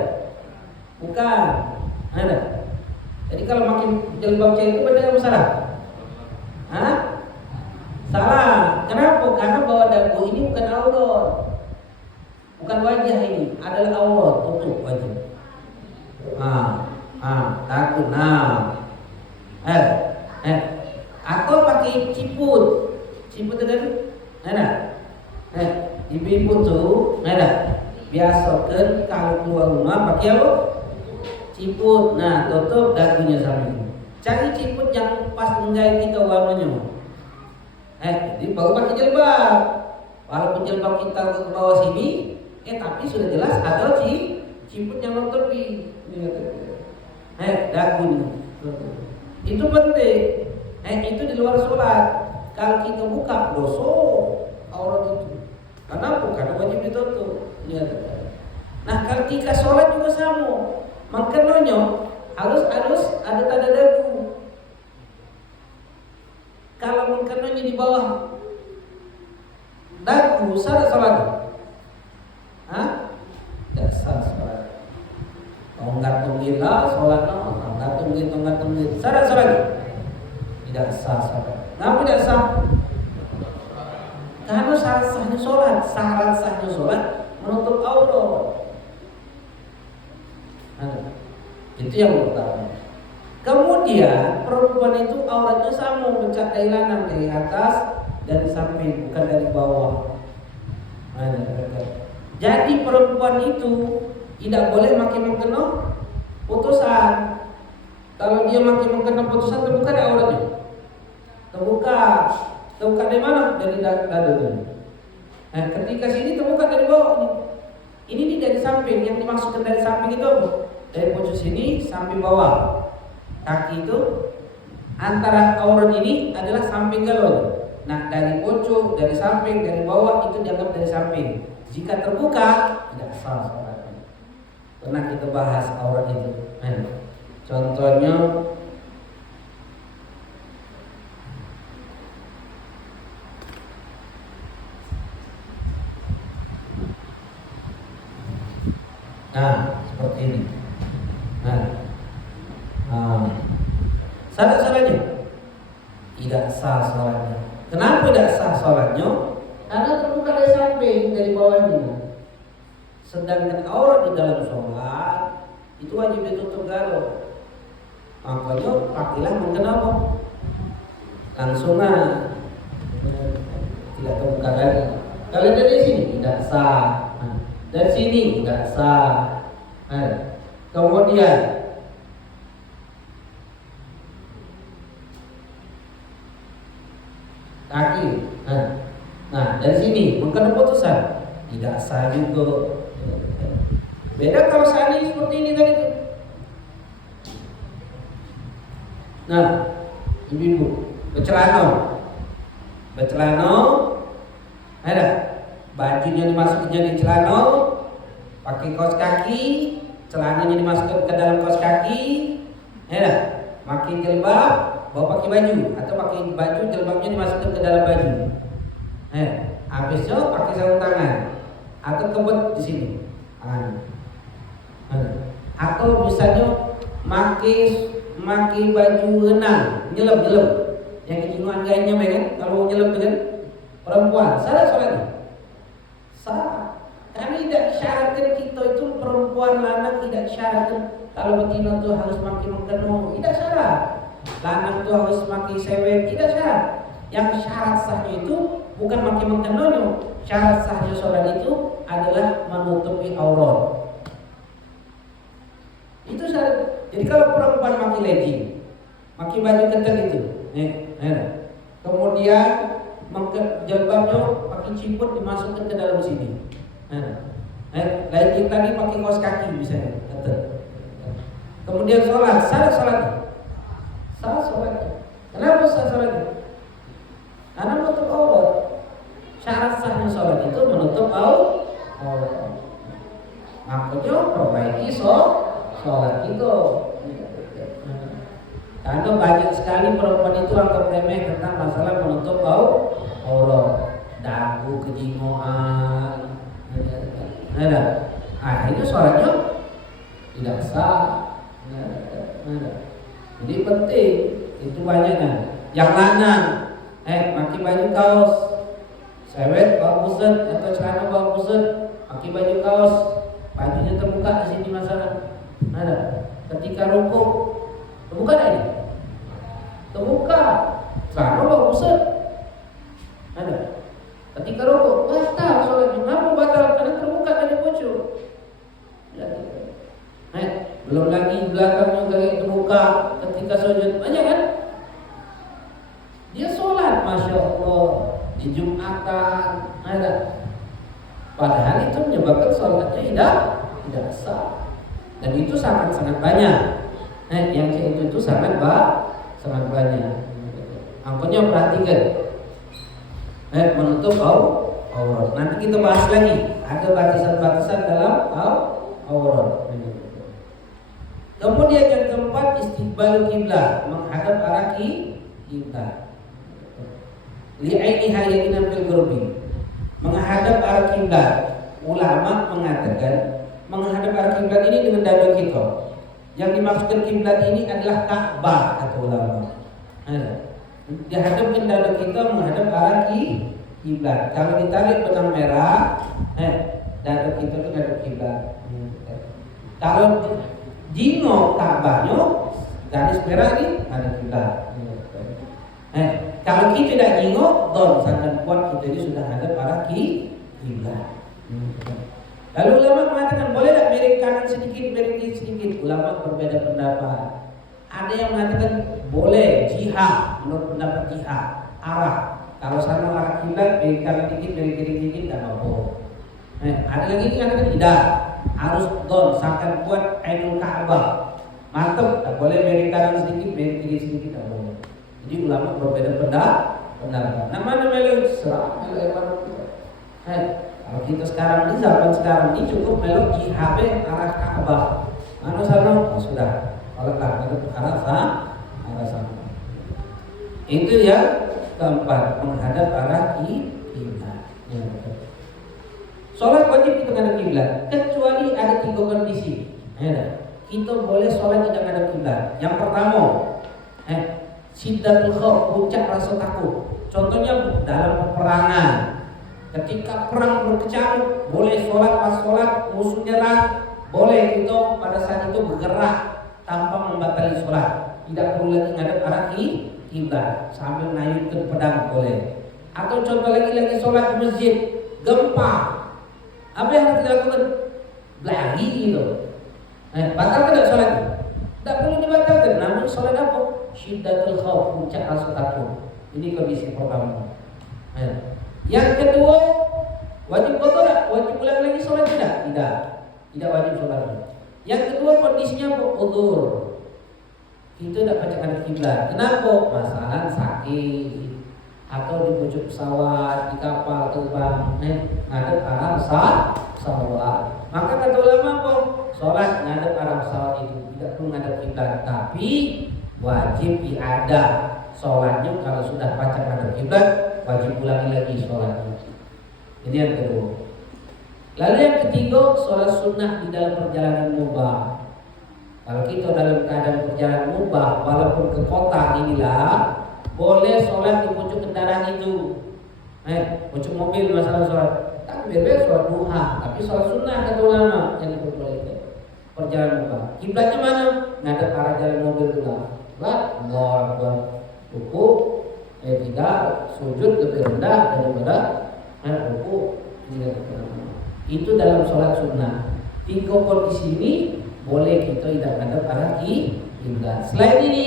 Bukan. Ada. Jadi kalau makin jilbab cewek itu benar apa salah? Salah. Kenapa? Karena bawah dagu ini bukan aurat. Bukan wajah ini, adalah aurat, tutup wajah. Takut. Atau pakai pakai ciput. Ciput kan? Ada. Ibu-ibu tuh, ada. Biasa kan kalau keluar rumah pakai apa? Ciput. Nah, tutup dagunya sambil. Cari ciput yang pas menggait kita warnanya. Jadi baru pakai jilbab. Walaupun jilbab kita ke bawah sini, tapi sudah jelas ada ciput yang nutupi. Dagunya. Itu penting. Itu di luar sholat. Kalau kita buka dosa aurat itu. Kenapa? Karena wajib ditutup. Nah, ketika sholat juga sama. Makanya harus ada tanda dagu. Kalau mengkenanya di bawah dagu, sah sholat? Tidak sah sholat. Tonggak tunggila sholat tonggak tunggil. Sah sholat? Tidak sah sholat. Kenapa tidak sah? Karena syarat sahnya sholat menutup aurat. Itu yang pertama. Kemudian perempuan itu auratnya sama, mencak dari lanang, dari atas dan samping, bukan dari bawah. Jadi perempuan itu tidak boleh makin mengkena putusan. Kalau dia makin mengkena putusan, terbuka dari auratnya. Terbuka dari mana? Dari dadanya. Nah, ketika sini terbuka dari bawah. Ini dari samping. Yang dimaksudkan dari samping itu apa? Dari pojok sini samping bawah. Kaki itu antara aurat ini adalah samping galon. Nah, dari pojok, dari samping, dari bawah itu dianggap dari samping. Jika terbuka tidak sah sholatnya. Pernah kita bahas aurat itu. Contohnya seperti ini. Sah sholatnya? Tidak sah sholatnya. Kenapa tidak sah sholatnya? Karena terbuka dari samping, dari bawahnya. Sedangkan aurat di dalam sholat itu wajib ditutup galon. Makanya pakailah mengkenapa? Langsung tidak terbuka lagi. Kalau dari sini tidak sah. Dari sini tidak sah. Kemudian kaki. Nah, dari sini mengkena putusan tidak sah juga. Beda kalau seandainya seperti ini tadi tuh. Nah, ibu-ibu bercelana, ada bajunya dimasukin di celana, pakai kaos kaki, celananya dimasukkan ke dalam kaos kaki, ada pakai jilbab, bawa pakai baju atau pakai baju jilbabnya dimasukkan ke dalam baju. Habisnya pakai sarung tangan atau kebet di sini. Atau misalnya pakai baju renang, nyelam yang kejenuhan gayanya kan, kalau nyelam dengan perempuan, salah sholatnya? Salah, karena tidak disyaratkan kita itu perempuan lanang, tidak disyaratkan kalau betina itu harus pakai mengkeno, tidak syarat. Lanang itu harus pakai sewet, tidak syarat. Yang syarat sahnya itu bukan pakai mengkenonya, syarat sahnya sholat itu adalah menutupi aurat. Itu syarat. Jadi kalau perempuan pakai legging, pakai baju ketat itu, kemudian jilbabnya pakai ciput dimasukkan ke dalam sini. Legging tadi pakai kaos kaki misalnya, kemudian sholat, salah sholatnya. Kenapa salah sholatnya? Karena menutup aurat. Syarat sahnya sholat itu menutup aurat. Makanya perbaiki sholat itu. Karena banyak sekali perempuan itu anggap remeh tentang masalah menutup aurat, dagu, kejingoan, akhirnya sholatnya tidak sah. Jadi penting itu banyaknya. Yang lanang, pakai baju kaos, sewet bawa buset atau celana bawa buset, pakai baju kaos, bajunya terbuka di sini masalah. Ketika rukuk terbuka tadi, terbuka Subhanallah, Ustaz. Ada. Ketika rukuk batal sholatnya. Kenapa batal? Karena terbuka dari bocor. Belum lagi belakang juga yang terbuka ketika sujud. Banyak kan? Dia sholat, Masya Allah, di Jumatan ada. Padahal itu menyebabkan sholatnya tidak sah. Dan itu sangat-sangat banyak. Yang itu sangat banyak. Angkanya perhatikan. Menutup aurat. Nanti kita bahas lagi. Ada batasan-batasan dalam aurat. Kemudian yang keempat, istiqbalul kiblat, menghadap arah kiblat. Li'ainiha yaqinan fil qurbi. Menghadap arah kiblat. Ulama mengatakan menghadap arah kiblat ini dengan dada kita. Yang dimaksudkan kiblat ini adalah Ka'bah, kata ulama. Dihadapkan dada kita menghadap arah kiblat. Kalau ditarik benang merah, dada kita itu menghadap kiblat. Kalau jingok Ka'bahnya garis merah ini ada kiblat. Kalau kita tidak jingok, sangat kuat kita ini sudah hadap arah kiblat. Lalu ulama mengatakan boleh tak miring kanan sedikit, miring kiri sedikit. Ulama berbeda pendapat. Ada yang mengatakan boleh jihad, menurut pendapat jihad arah. Kalau sana arah kiblat, miring kanan sedikit, miring kiri sedikit, tidak apa-apa. Ada lagi yang mengatakan tidak, harus sangat kuat ainul Ka'bah. Mantap, tak boleh miring kanan sedikit, miring kiri sedikit, tak boleh. Jadi ulama berbeda pendapat. Nama melu serah, melu yang mana kita. Kalau kita sekarang ini, zaman sekarang ini cukup melok jihad arah Ka'bah. Mana sana? Sudah. Kalau tak itu arah sana. Itu yang keempat, menghadap arah kiblat. Sholat wajib kita menghadap kiblat, kecuali ada 3 kondisi. Kita boleh sholat tidak menghadap kiblat. Yang pertama, syiddatul khauf, puncak rasa takut. Contohnya dalam peperangan. Ketika perang berkecamuk, boleh sholat pas sholat musuh nyerang, boleh kita pada saat itu bergerak tanpa membatali sholat. Tidak perlu lagi ngadep arah kiblat sambil ngayunkan pedang boleh. Atau contoh lagi sholat di masjid, gempa, apa yang harus dilakukan? Lari gitu. Batalkan tidak sholat? Tidak perlu dibatalkan. Namun sholat apa? Syiddatul khauf, puncak rasa takut. Ini kondisi pertama. Yang kedua, wajib qadha tak? Wajib ulang lagi sholat tidak? Tidak wajib sholat. Yang kedua kondisinya uzur. Itu tidak bacakan kiblat. Kenapa? Masalah sakit atau di pucuk pesawat, di kapal terbang, ngadep arah pesawat. Maka kata ulama apa? Sholat ngadep arah pesawat itu tidak perlu ngadep kiblat, tapi wajib iadah sholatnya. Kalau sudah baca ngadep kiblat, wajib ulangi lagi sholatnya. Ini yang kedua. Lalu yang ketiga, sholat sunnah di dalam perjalanan mubah. Kalau kita dalam keadaan perjalanan mubah, walaupun ke kota inilah, boleh sholat di pucuk kendaraan itu. Pucuk mobil masalah sholat. Tak bebas sholat duha, tapi sholat sunnah kata ulama yang diperbolehkan. Perjalanan mubah. Kiblatnya mana? Ngadep arah jalan mobil juga. Allah ruku, tidak sujud lebih rendah daripada ruku. Itu dalam sholat sunnah. 3 kondisi ini boleh kita tidak ngadep arah kiblat. Selain ini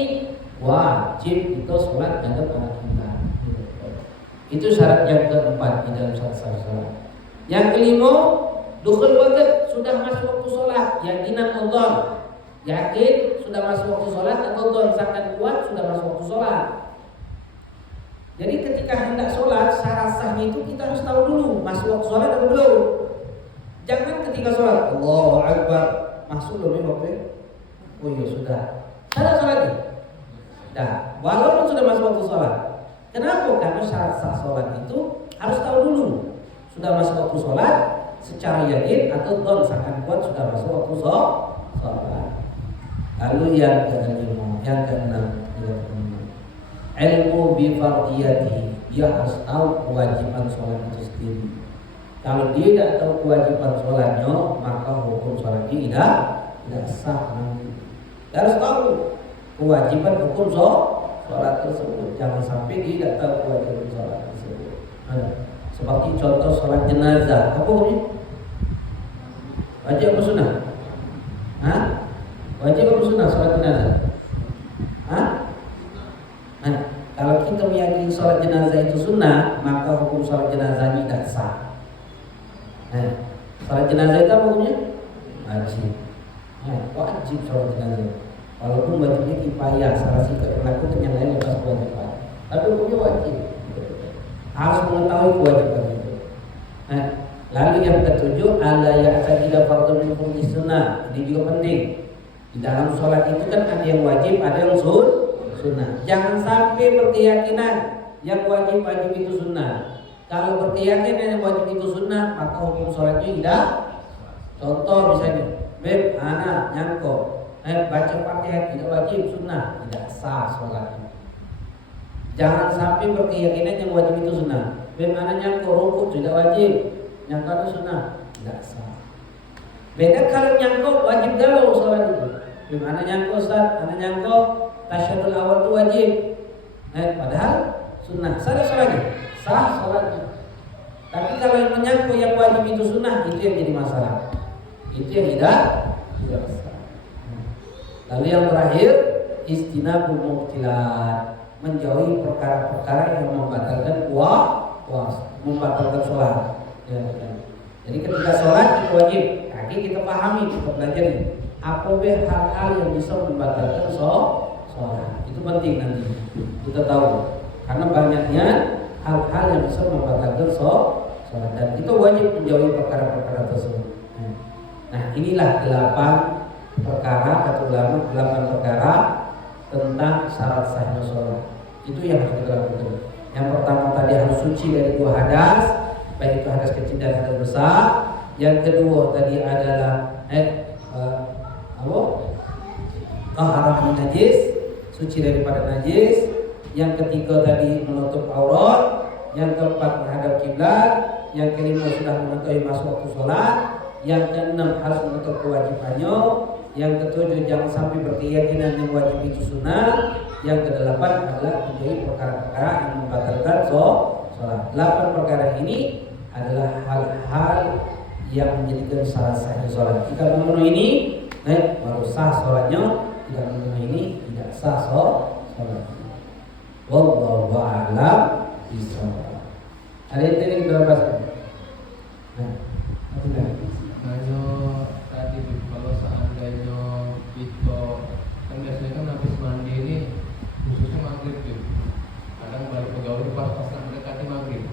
wajib kita sholat ngadep arah kiblat. Itu syarat yang keempat di dalam sholat. Yang kelima, dukhul waqt, sudah masuk waktu sholat, yakinan adzan. Yakin sudah masuk waktu sholat atau adzan sangat kuat sudah masuk waktu sholat. Jadi ketika hendak sholat, syarat sahnya itu kita harus tahu dulu masuk waktu sholat atau belum. Jangan ketika sholat Allahu Akbar masuk belum waktu? Oh iya sudah. Syarat sholatnya? Dah. Walaupun sudah masuk waktu sholat. Kenapa? Karena syarat sah sholat itu harus tahu dulu sudah masuk waktu sholat secara yakin atau don sangat kuat sudah masuk waktu sholat. Lalu yang kelima, yang keenam, ilmu bifardiyati, dia harus tahu kewajiban sholat itu sendiri. Kalau dia tidak tahu kewajiban sholatnya, maka hukum sholatnya tidak sah. Dia harus tahu kewajiban hukum sholat. sholat tersebut. Jangan sampai tidak tahu kewajiban sholat tersebut. Seperti contoh sholat jenazah. Apa hukumnya? Wajib apa sunnah? Hah? Wajib apa sunnah sholat jenazah? Hah? Nah, kalau kita meyakini sholat jenazah itu sunnah, maka hukum sholat jenazah tidak sah. Nah, sholat jenazah itu apa hukumnya? Wajib. Nah, wajib sholat jenazah. Walaupun wajibnya kifayah, salah sikap yang lakukan yang lain lepas kewajiban. Tapi hukumnya wajib. Harus mengetahui kewajiban itu. Nah, lalu yang ketujuh, alla ya'taqida fardhu min fardhi sunnah. Ini juga penting. Di dalam sholat itu kan ada yang wajib, ada yang sunnah. Jangan sampai berkeyakinan yang wajib itu sunnah. Kalau berkeyakinan yang wajib itu sunnah, maka hukum sholatnya tidak. Contoh misalnya, beb, anak nyangko, baca Fatihah tidak wajib, sunnah, tidak sah sholatnya. Jangan sampai berkeyakinan yang wajib itu sunnah. Beb, anak nyangko rukuk tidak wajib, nyangko itu sunnah, tidak sah. Beda kalau nyangko wajib galau sholat itu. Beb, anak nyangko Ustaz, anak nyangko tasyahudul awal itu wajib. Padahal sunnah. Sah sholatnya? Sah sholatnya. Tapi kalau yang menyangkut yang wajib itu sunnah, itu yang jadi masalah. Itu yang tidak sah. Lalu yang terakhir, istinabul mubtilat, menjauhi perkara-perkara yang membatalkan puasa, membatalkan sholat. Jadi ketika sholat itu wajib. Kaki kita pahami, kita belajar apa hal-hal yang bisa membatalkan sholat. Itu penting nanti kita tahu, karena banyaknya hal-hal yang bisa membatalkan sholat, dan kita wajib menjauhi perkara-perkara tersebut. Nah, inilah 8 perkara kata ulama, 8 perkara tentang syarat sahnya sholat. Itu yang harus kita lakukan. Yang pertama tadi harus suci dari 2 hadas, baik itu hadas kecil dan hadas besar. Yang kedua tadi adalah taharah min najis, suci daripada najis. Yang ketiga tadi menutup aurat. Yang keempat menghadap kiblat. Yang kelima sudah mengetahui masuk waktu sholat. Yang keenam harus menutup kewajibannya. Yang ketujuh jangan sampai berkeyakinan yang wajib itu sunnah. Yang kedelapan adalah menjauhi perkara-perkara yang membatalkan sholat. 8 perkara ini adalah hal-hal yang menjadikan syarat sahnya sholat. Jika memenuhi ini, baru sah sholatnya. Tidak memenuhi ini, tidak sah sholat. Wallahu a'lam bishawab. Ada yang kita bahas. Tadi kalau seandainya kita kan biasanya kan habis mandi ini khususnya maghrib tuh. Kadang balik pegawai pas mendekati maghrib.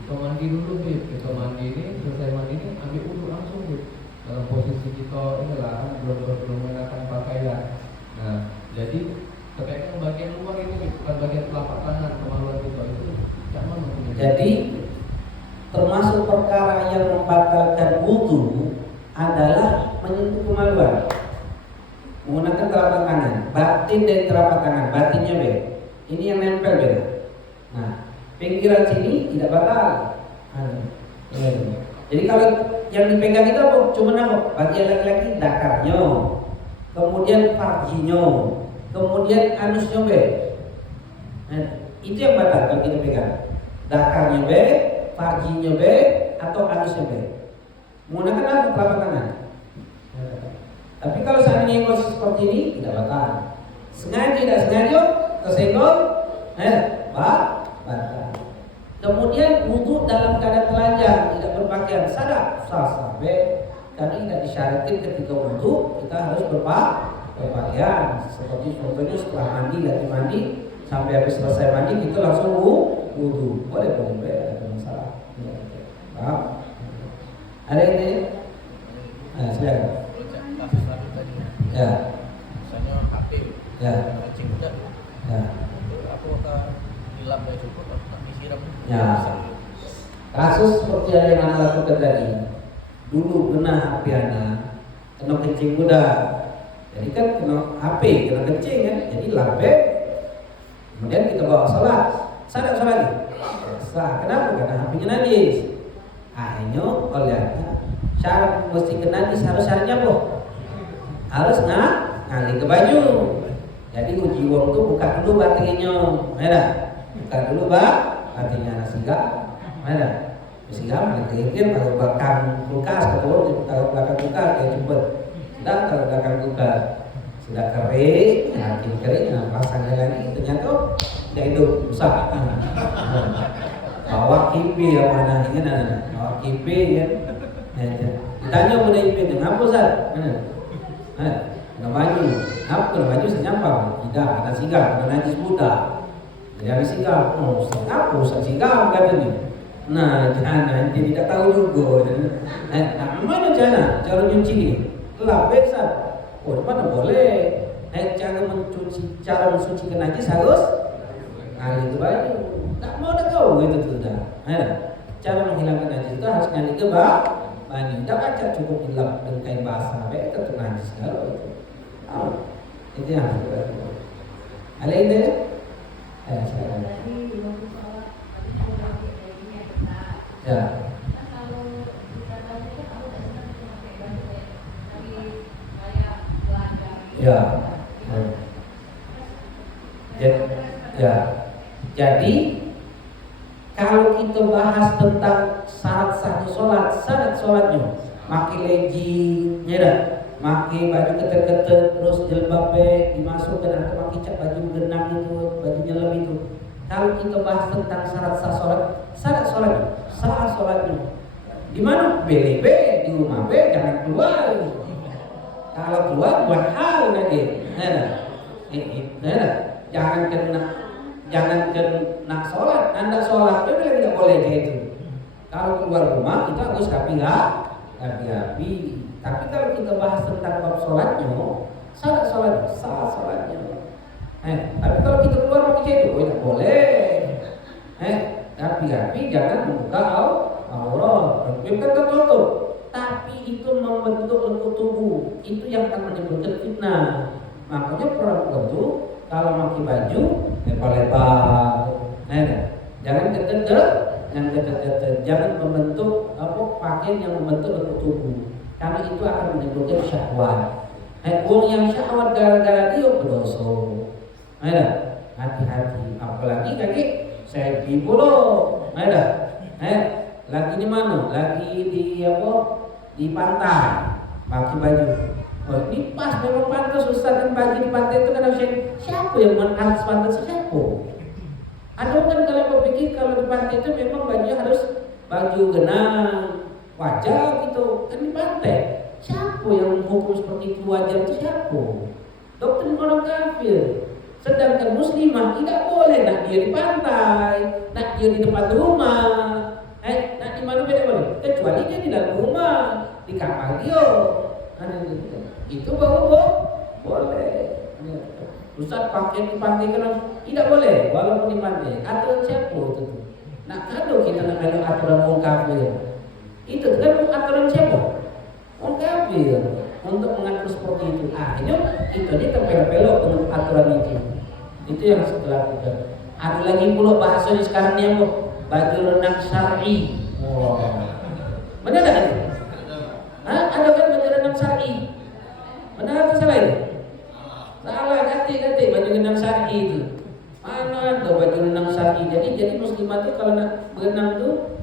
Kita mandi dulu kita mandi ini, selesai mandi ini ambil wudu langsung dalam posisi kita inilah belum mengenakan pakaian. Nah, jadi terkait dengan bagian luar ini bukan bagian telapak tangan kemaluan kita itu tidak mana. Jadi termasuk perkara yang membatalkan wudu adalah menyentuh kemaluan menggunakan telapak tangan, batin dari telapak tangan, batinnya ini yang nempel beda. Nah, pinggiran sini tidak batal. Jadi kalau yang dipegang itu apa? Cuma apa? Bagian laki-laki dakarnya, kemudian farjinya, kemudian anusnya itu yang batal kalau kita pegang. Dakarnya farjinya atau anusnya menggunakan apa? Telapak tangan. Tapi kalau seandainya yang seperti ini tidak batal. Sengaja tidak sengaja tersenggol, batal. Kemudian wudu dalam keadaan telanjang, tidak berpakaian, sah karena tidak disyaratkan ketika wudu kita harus berpakaian. Seperti contohnya setelah mandi sampai habis selesai mandi kita langsung wudu. Boleh, ada masalah. Paham? Ada ini? Nah, silakan. Kasus lalu tadi. Ya. Misalnya HP. Ya. Kencing udah. Ya. Apakah dilap dari cukup atau disiram? Ya. Kasus seperti yang anak lakukan tadi. Dulu kena HP anak, kena kencing muda. Jadi kan kena HP, kena kencing kan. Jadi lape. Kemudian kita bawa sholat. Sadar sholat. Sah. Kenapa? Karena HP-nya najis. Akhirnya olehnya syarat mesti kena najis harus syaratnya apa? Harus ngalih ke baju. Jadi uji wong tuh buka dulu baterainya, ada. Buka dulu baterainya nasiga, ada. Siap, mungkin kalau belakang kulkas kalau belakang kulkas ya cepet. Sudah kalau belakang kulkas sudah kering, yakin kering, nah pasangnya lagi ternyata tidak hidup rusak. Bawa kipi yang mana ini bawa kipi ya. Ditanya udah kipi dengan apa Ustaz? Nggak baju, apa kalau baju senyampang? Tidak, ada sigam, ada najis budak. Jadi ada sigam, oh Ustaz, apa Ustaz sigam katanya? Nah, jangan nanti tidak tahu juga. Nah, mana cara nyuci ini? Lap besar. Oh, mana boleh? Cara mensucikan najis harus ngali ke baju. Tak mau dah kau itu sudah. Cara menghilangkan najis itu harus ngali ke baju. Tak baca cukup dilap dengan kain basah. Baik tetap najis kalau itu. Itu yang harus kita lakukan. Ada ini? Ya. Ya. Ya. Jadi kalau kita bahas tentang syarat sahnya syarat sholatnya, pakai legging, ya, pakai baju ketat-ketat, terus jilbabnya dimasukkan atau pakai baju genang itu, baju nyelam itu. Kalau kita bahas tentang syarat sholatnya, di mana? BLB di rumah B jangan keluar. Kalau keluar buat hal lagi, jangan kena sholat. Anda sholat itu tidak boleh kayak itu. Kalau keluar rumah kita harus rapi-rapi. Tapi kalau kita bahas tentang bab sholatnya, syarat sholatnya. Tapi kalau kita keluar pakai itu, tidak boleh. Rapi-rapi jangan membuka aurat. Bukan tertutup, tapi itu membentuk lengan tubuh. Itu yang akan menimbulkan fitnah. Makanya perempuan itu kalau pakai baju lebar-lebar, jangan ketat, jangan membentuk pakaian yang membentuk lengan tubuh. Karena itu akan menimbulkan syahwat. Orang yang syahwat gara-gara dia berdosa. Hati-hati. Apalagi kaki selfie pula. Lagi di mana? Lagi di pantai. Pakai baju. Oh, ini pas memang pantas Ustaz kan baju di pantai itu kan siapa yang menghadap pantas siapa? Ada kan kalau berpikir kalau di pantai itu memang bajunya harus baju genang, wajar gitu. Kan di pantai. Siapa yang menghukum seperti itu wajar itu siapa? Doktrin orang kafir. Sedangkan muslimah tidak boleh nak dia di pantai, nak dia di tempat rumah, nak di mana beda boleh. Kecuali dia di dalam rumah, di kamar dia. Itu baru boleh. Ustaz pakai di pantai kan tidak boleh, walaupun di pantai. Aturan siapa itu? Nak kalau kita nak ada aturan orang kafir, itu kan aturan siapa? Orang kafir. Untuk mengatur seperti itu, akhirnya kita ini terpelok-pelok dengan aturan itu. Itu yang setelah kita. Ada lagi pula bahasanya sekarang ni apa? Baju renang syar'i. Wow. Benar tak itu? Ada kan baju renang syar'i? Benar atau salah itu? Salah, ganti baju renang syar'i itu. Mana tuh baju renang syar'i? Jadi muslimah tu kalau nak berenang tu,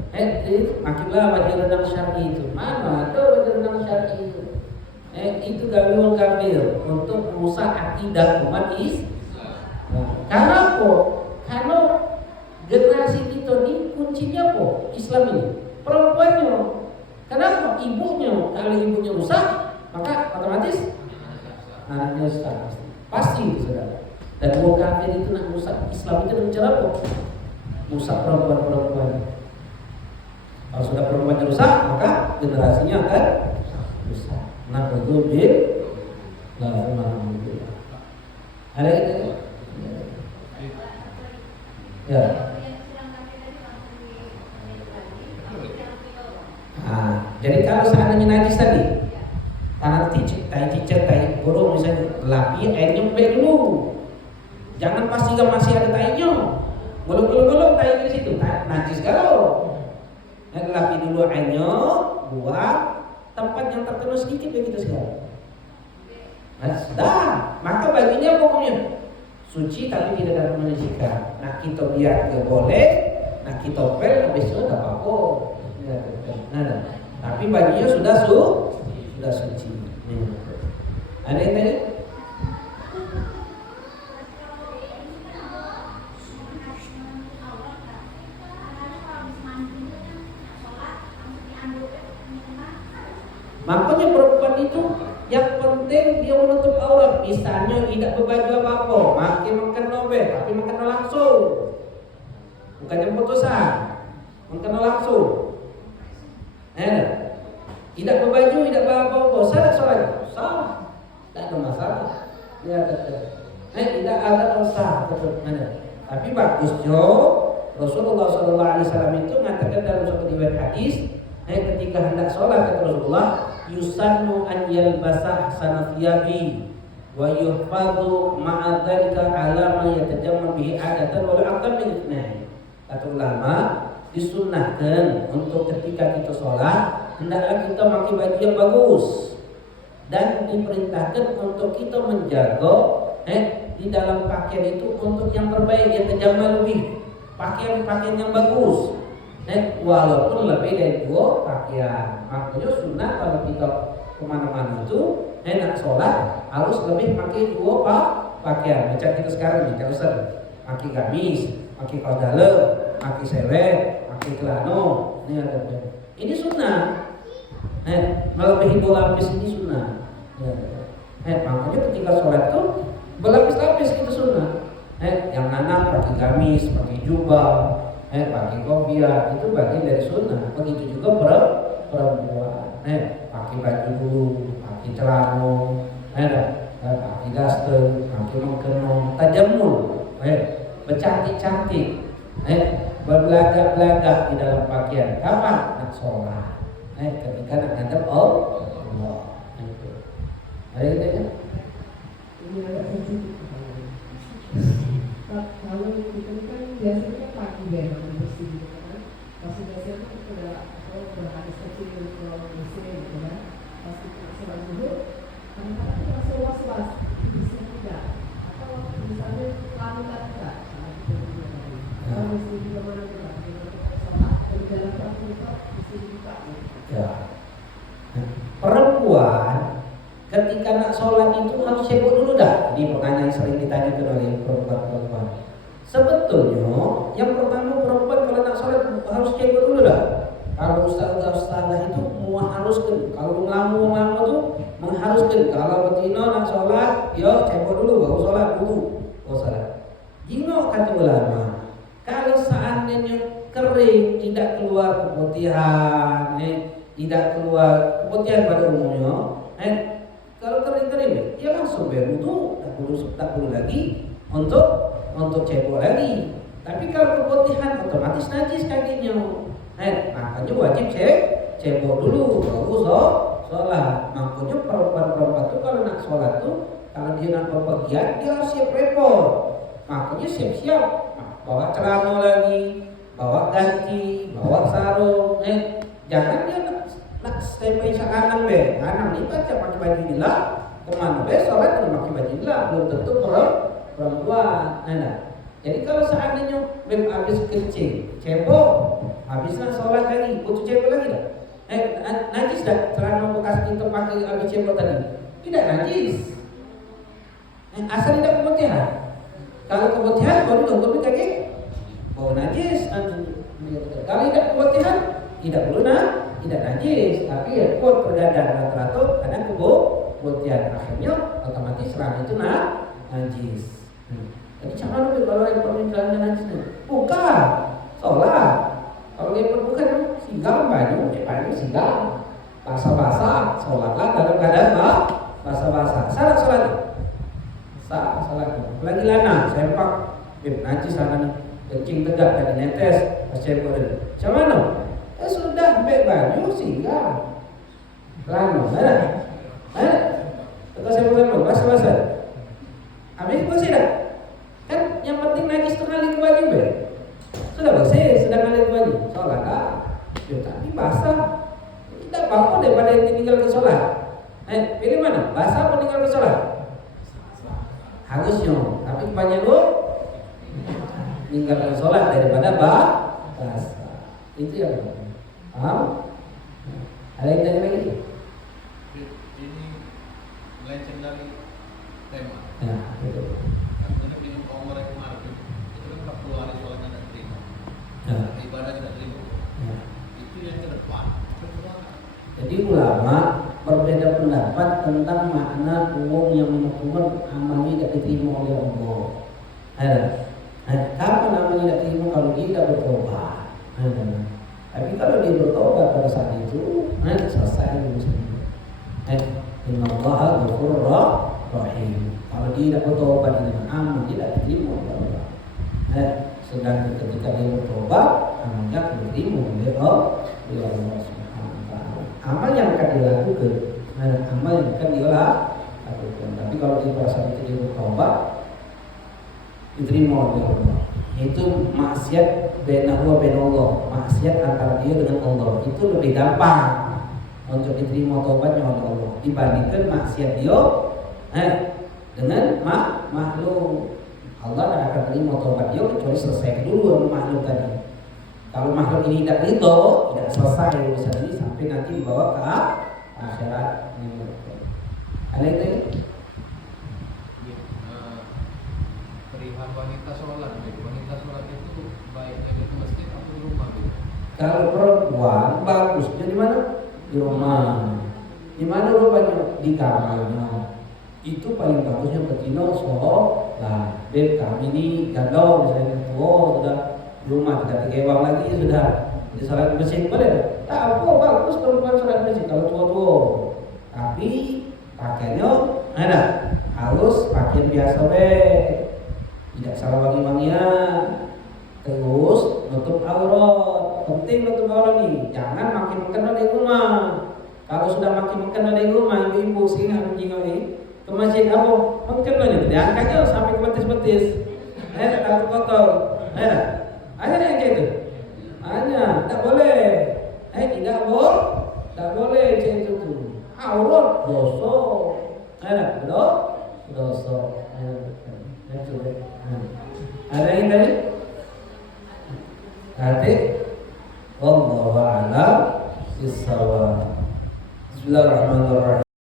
makinlah baju renang syar'i itu. Mana tuh baju renang syar'i itu? Itu gawe wong kafir untuk merusak akidah umat Islam. Karena apa? Karena generasi kita ini kuncinya apa? Islam ini perempuannya. Kenapa? Ibunya. Kalau ibunya rusak, maka otomatis anaknya rusak. Pasti saudara. Dan wong kafir itu nak merusak Islam itu dengan cara apa? Merusak perempuan-perempuan. Kalau sudah perempuannya rusak, maka generasinya akan rusak. Nah, betul alhamdulillah. Ada itu? Ya. Jadi kalau seandainya najis tadi, karena tai burung misalnya, lapi airnya baik dulu. Jangan pas jika masih ada tainya, golong tai di situ, najis galau. Lapi dulu airnya, buang. Tempat yang terkena sedikit begitu sekarang. Dah, maka bajunya pokoknya suci tapi tidak dalam mensucikan. Nak kita biar ke boleh, nak kita pel habis itu tak apa-apa. Nah, tapi bajunya sudah suci. Ada yang tanya? Makanya perempuan itu yang penting dia menutup aurat. Misalnya tidak berbaju apa-apa, makan nobe, tapi makan langsung. Bukan yang putusan, makan langsung. Tidak berbaju, tidak apa-apa, salah soalnya, salah, tidak ada masalah. Ya, tidak ada dosa, tapi bagusnya Rasulullah SAW itu mengatakan dalam suatu riwayat hadis, ketika hendak sholat kata Rasulullah, yusannu an yalbasa ahsana thiyabi wa yuhfadhu ma'a dzalika ala ma yatajammal bihi adatan wa aqam min ithnain. Kata ulama, disunnahkan untuk ketika kita sholat hendaklah kita pakai baju yang bagus, dan diperintahkan untuk kita menjaga di dalam pakaian itu untuk yang terbaik, yang terjamal lebih, pakaian yang bagus. Walaupun lebih dari 2 pakaian. Makanya sunnah kalau kita kemana-mana itu nak sholat harus lebih pakai 2 pakaian. Macam kita sekarang nih, kalau sering pakai gamis, pakai kaos dalam, pakai seret, pakai celana. Ini sunnah. Melebihi 2 lapis ini sunnah. Makanya ketika sholat itu berlapis-lapis itu sunnah. Yang anak pakai gamis, pakai jubah, pakai kopiah, itu bagian dari sunnah. Begitu juga perempuan, pakai baju dulu, pakai celana, pakai daster, pakai mengkenong, tajamul, bercantik-cantik, berlagak-lagak di dalam pakaian. Kapan? Nak sholat, ketika nak ngadep Allah. Ada yang tanya? Ini ada sedikit. Kalau kita kan biasanya pagi memang bersih gitu kan. Pas biasanya kan kita berhadis kecil ke WC gitu kan. Pas kita sholat dulu, kadang-kadang kita langsung was-was bersih tidak. Atau misalnya lama tidak. Kalau bersih di mana kita sholat berjalan waktu kita bersih juga. Ya. Perempuan ketika nak sholat itu harus cebok dulu dah. Ini pertanyaan sering ditanyakan oleh perempuan-perempuan. Sebetulnya yang pertama perempuan kalau nak sholat harus cebok dulu dah. Kalau ustazah itu mengharuskan, kalau ngelamu tuh mengharuskan. Kalau betina nak sholat, yo cebok dulu baru sholat dulu. Gino kata ulama, kalau seandainya kering tidak keluar keputihan, tidak keluar keputihan pada umumnya, kalau kering-kering ya langsung berwudu, tak perlu lagi untuk cebok lagi. Tapi kalau keputihan otomatis najis kakinya. Makanya wajib cebok dulu baru sholat. Makanya perempuan-perempuan itu kalau nak sholat tuh, kalau dia nak bepergian dia harus siap repot. Makanya siap-siap bawa celana lagi, bawa ganti, bawa sarung. Jangan dia nak sampai kanan be, kanan ni baca pakai baju inilah, kemana be sholat dengan pakai baju inilah, belum tentu perempuan. Jadi kalau seandainya habis kencing, cebok, habislah sholat lagi, butuh cebok lagi dah. Najis dah celana bekas kita pakai habis cebok tadi? Tidak najis. Asal tidak keputihan. Kalau keputihan baru dong kaki bau najis. Kalau tidak keputihan tidak perlu tidak najis, tapi ya kuat pergadang rata-rata karena keputihan, akhirnya otomatis celana itu najis. Jadi jangan lupa kalau yang permintaan najis bukan sholat. Kalau yang bukan singgal baju singgal basah-basah, sholatlah dalam keadaan basah-basah. Salah sholat. Lagi lana, sempak, najis sana nih, kencing tegak tadi netes, pasien boleh. Macam mana? Sudah ambil baju singgal, lana, mana? Betul saya boleh basah-basah. Habis bersih dah. Kan yang penting najis itu ngalir ke baju be. Sudah bersih, sudah ngalir ke baju. Sholat lah. Ya, tapi basah. Tidak apa-apa daripada yang tinggal ke sholat. Pilih mana? Basah atau tinggal ke sholat? Harusnya. tapi banyak lu meninggalkan sholat daripada bahasa. Itu yang paham? Ada yang tanya lagi? Ini melenceng dari tema. Ya, betul. Karena di Umar kemarin itu kan 40 hari sholatnya tidak terima. Ya. Ibadah tidak terima. Ya. Itu yang ke depan. Jadi ulama berbeda pendapat tentang makna umum yang menentukan amalnya tidak diterima oleh Allah. Kapan amalnya tidak diterima? Kalau dia tidak bertobat. Tapi kalau dia bertobat pada saat itu, selesai urusannya. Inna Allaha ghafurur rahim. Kalau dia tidak bertobat dengan amal, dia tidak diterima oleh Allah. Sedangkan ketika dia bertobat, amalnya akan diterima oleh Allah Subhanahu wa taala. Amal yang akan dilakukan, amal yang akan dilakukan. Tapi kalau dia pada saat itu dia bertobat, diterima oleh Allah. Itu maksiat bainahu wa bainallah, maksiat antara dia dengan Allah. Itu lebih gampang untuk diterima taubatnya oleh Allah dibandingkan maksiat dia dengan makhluk. Allah tidak akan terima taubat dia kecuali selesai dulu sama makhluk tadi. Kalau makhluk ini tidak ridho, tidak selesai urusan ini sampai nanti dibawa ke akhirat. Ada itu? Perihal wanita sholat itu baiknya di masjid atau di rumah? Kalau perempuan bagusnya di mana? Di rumah. Di mana rupanya? Di kamarnya. Itu paling bagusnya betina sholat. Beb kami ini gandong misalnya tua sudah di rumah tidak digewang lagi sudah di sholat di masjid boleh? Tak apa bagus perempuan sholat di masjid kalau tua-tua. Tapi pakainya ada harus pakaian biasa tidak salah wangi-wangian, terus nutup aurat. Penting nutup aurat nih, jangan makin mengenal di rumah. Kalau sudah makin mengenal di rumah, ibu-ibu singa menjingau ini ke masjid apa? Mengenalnya, diangkatnya sampai ke betis-betis. Takut kotor. Ada yang kayak itu? Hanya, tak boleh. Tidak boleh kayak itu tuh. Aurat dosa. Betul? Dosa. Ada yang tadi? Hati Wallahu a'lam bishawab. Bismillahirrahmanirrahim.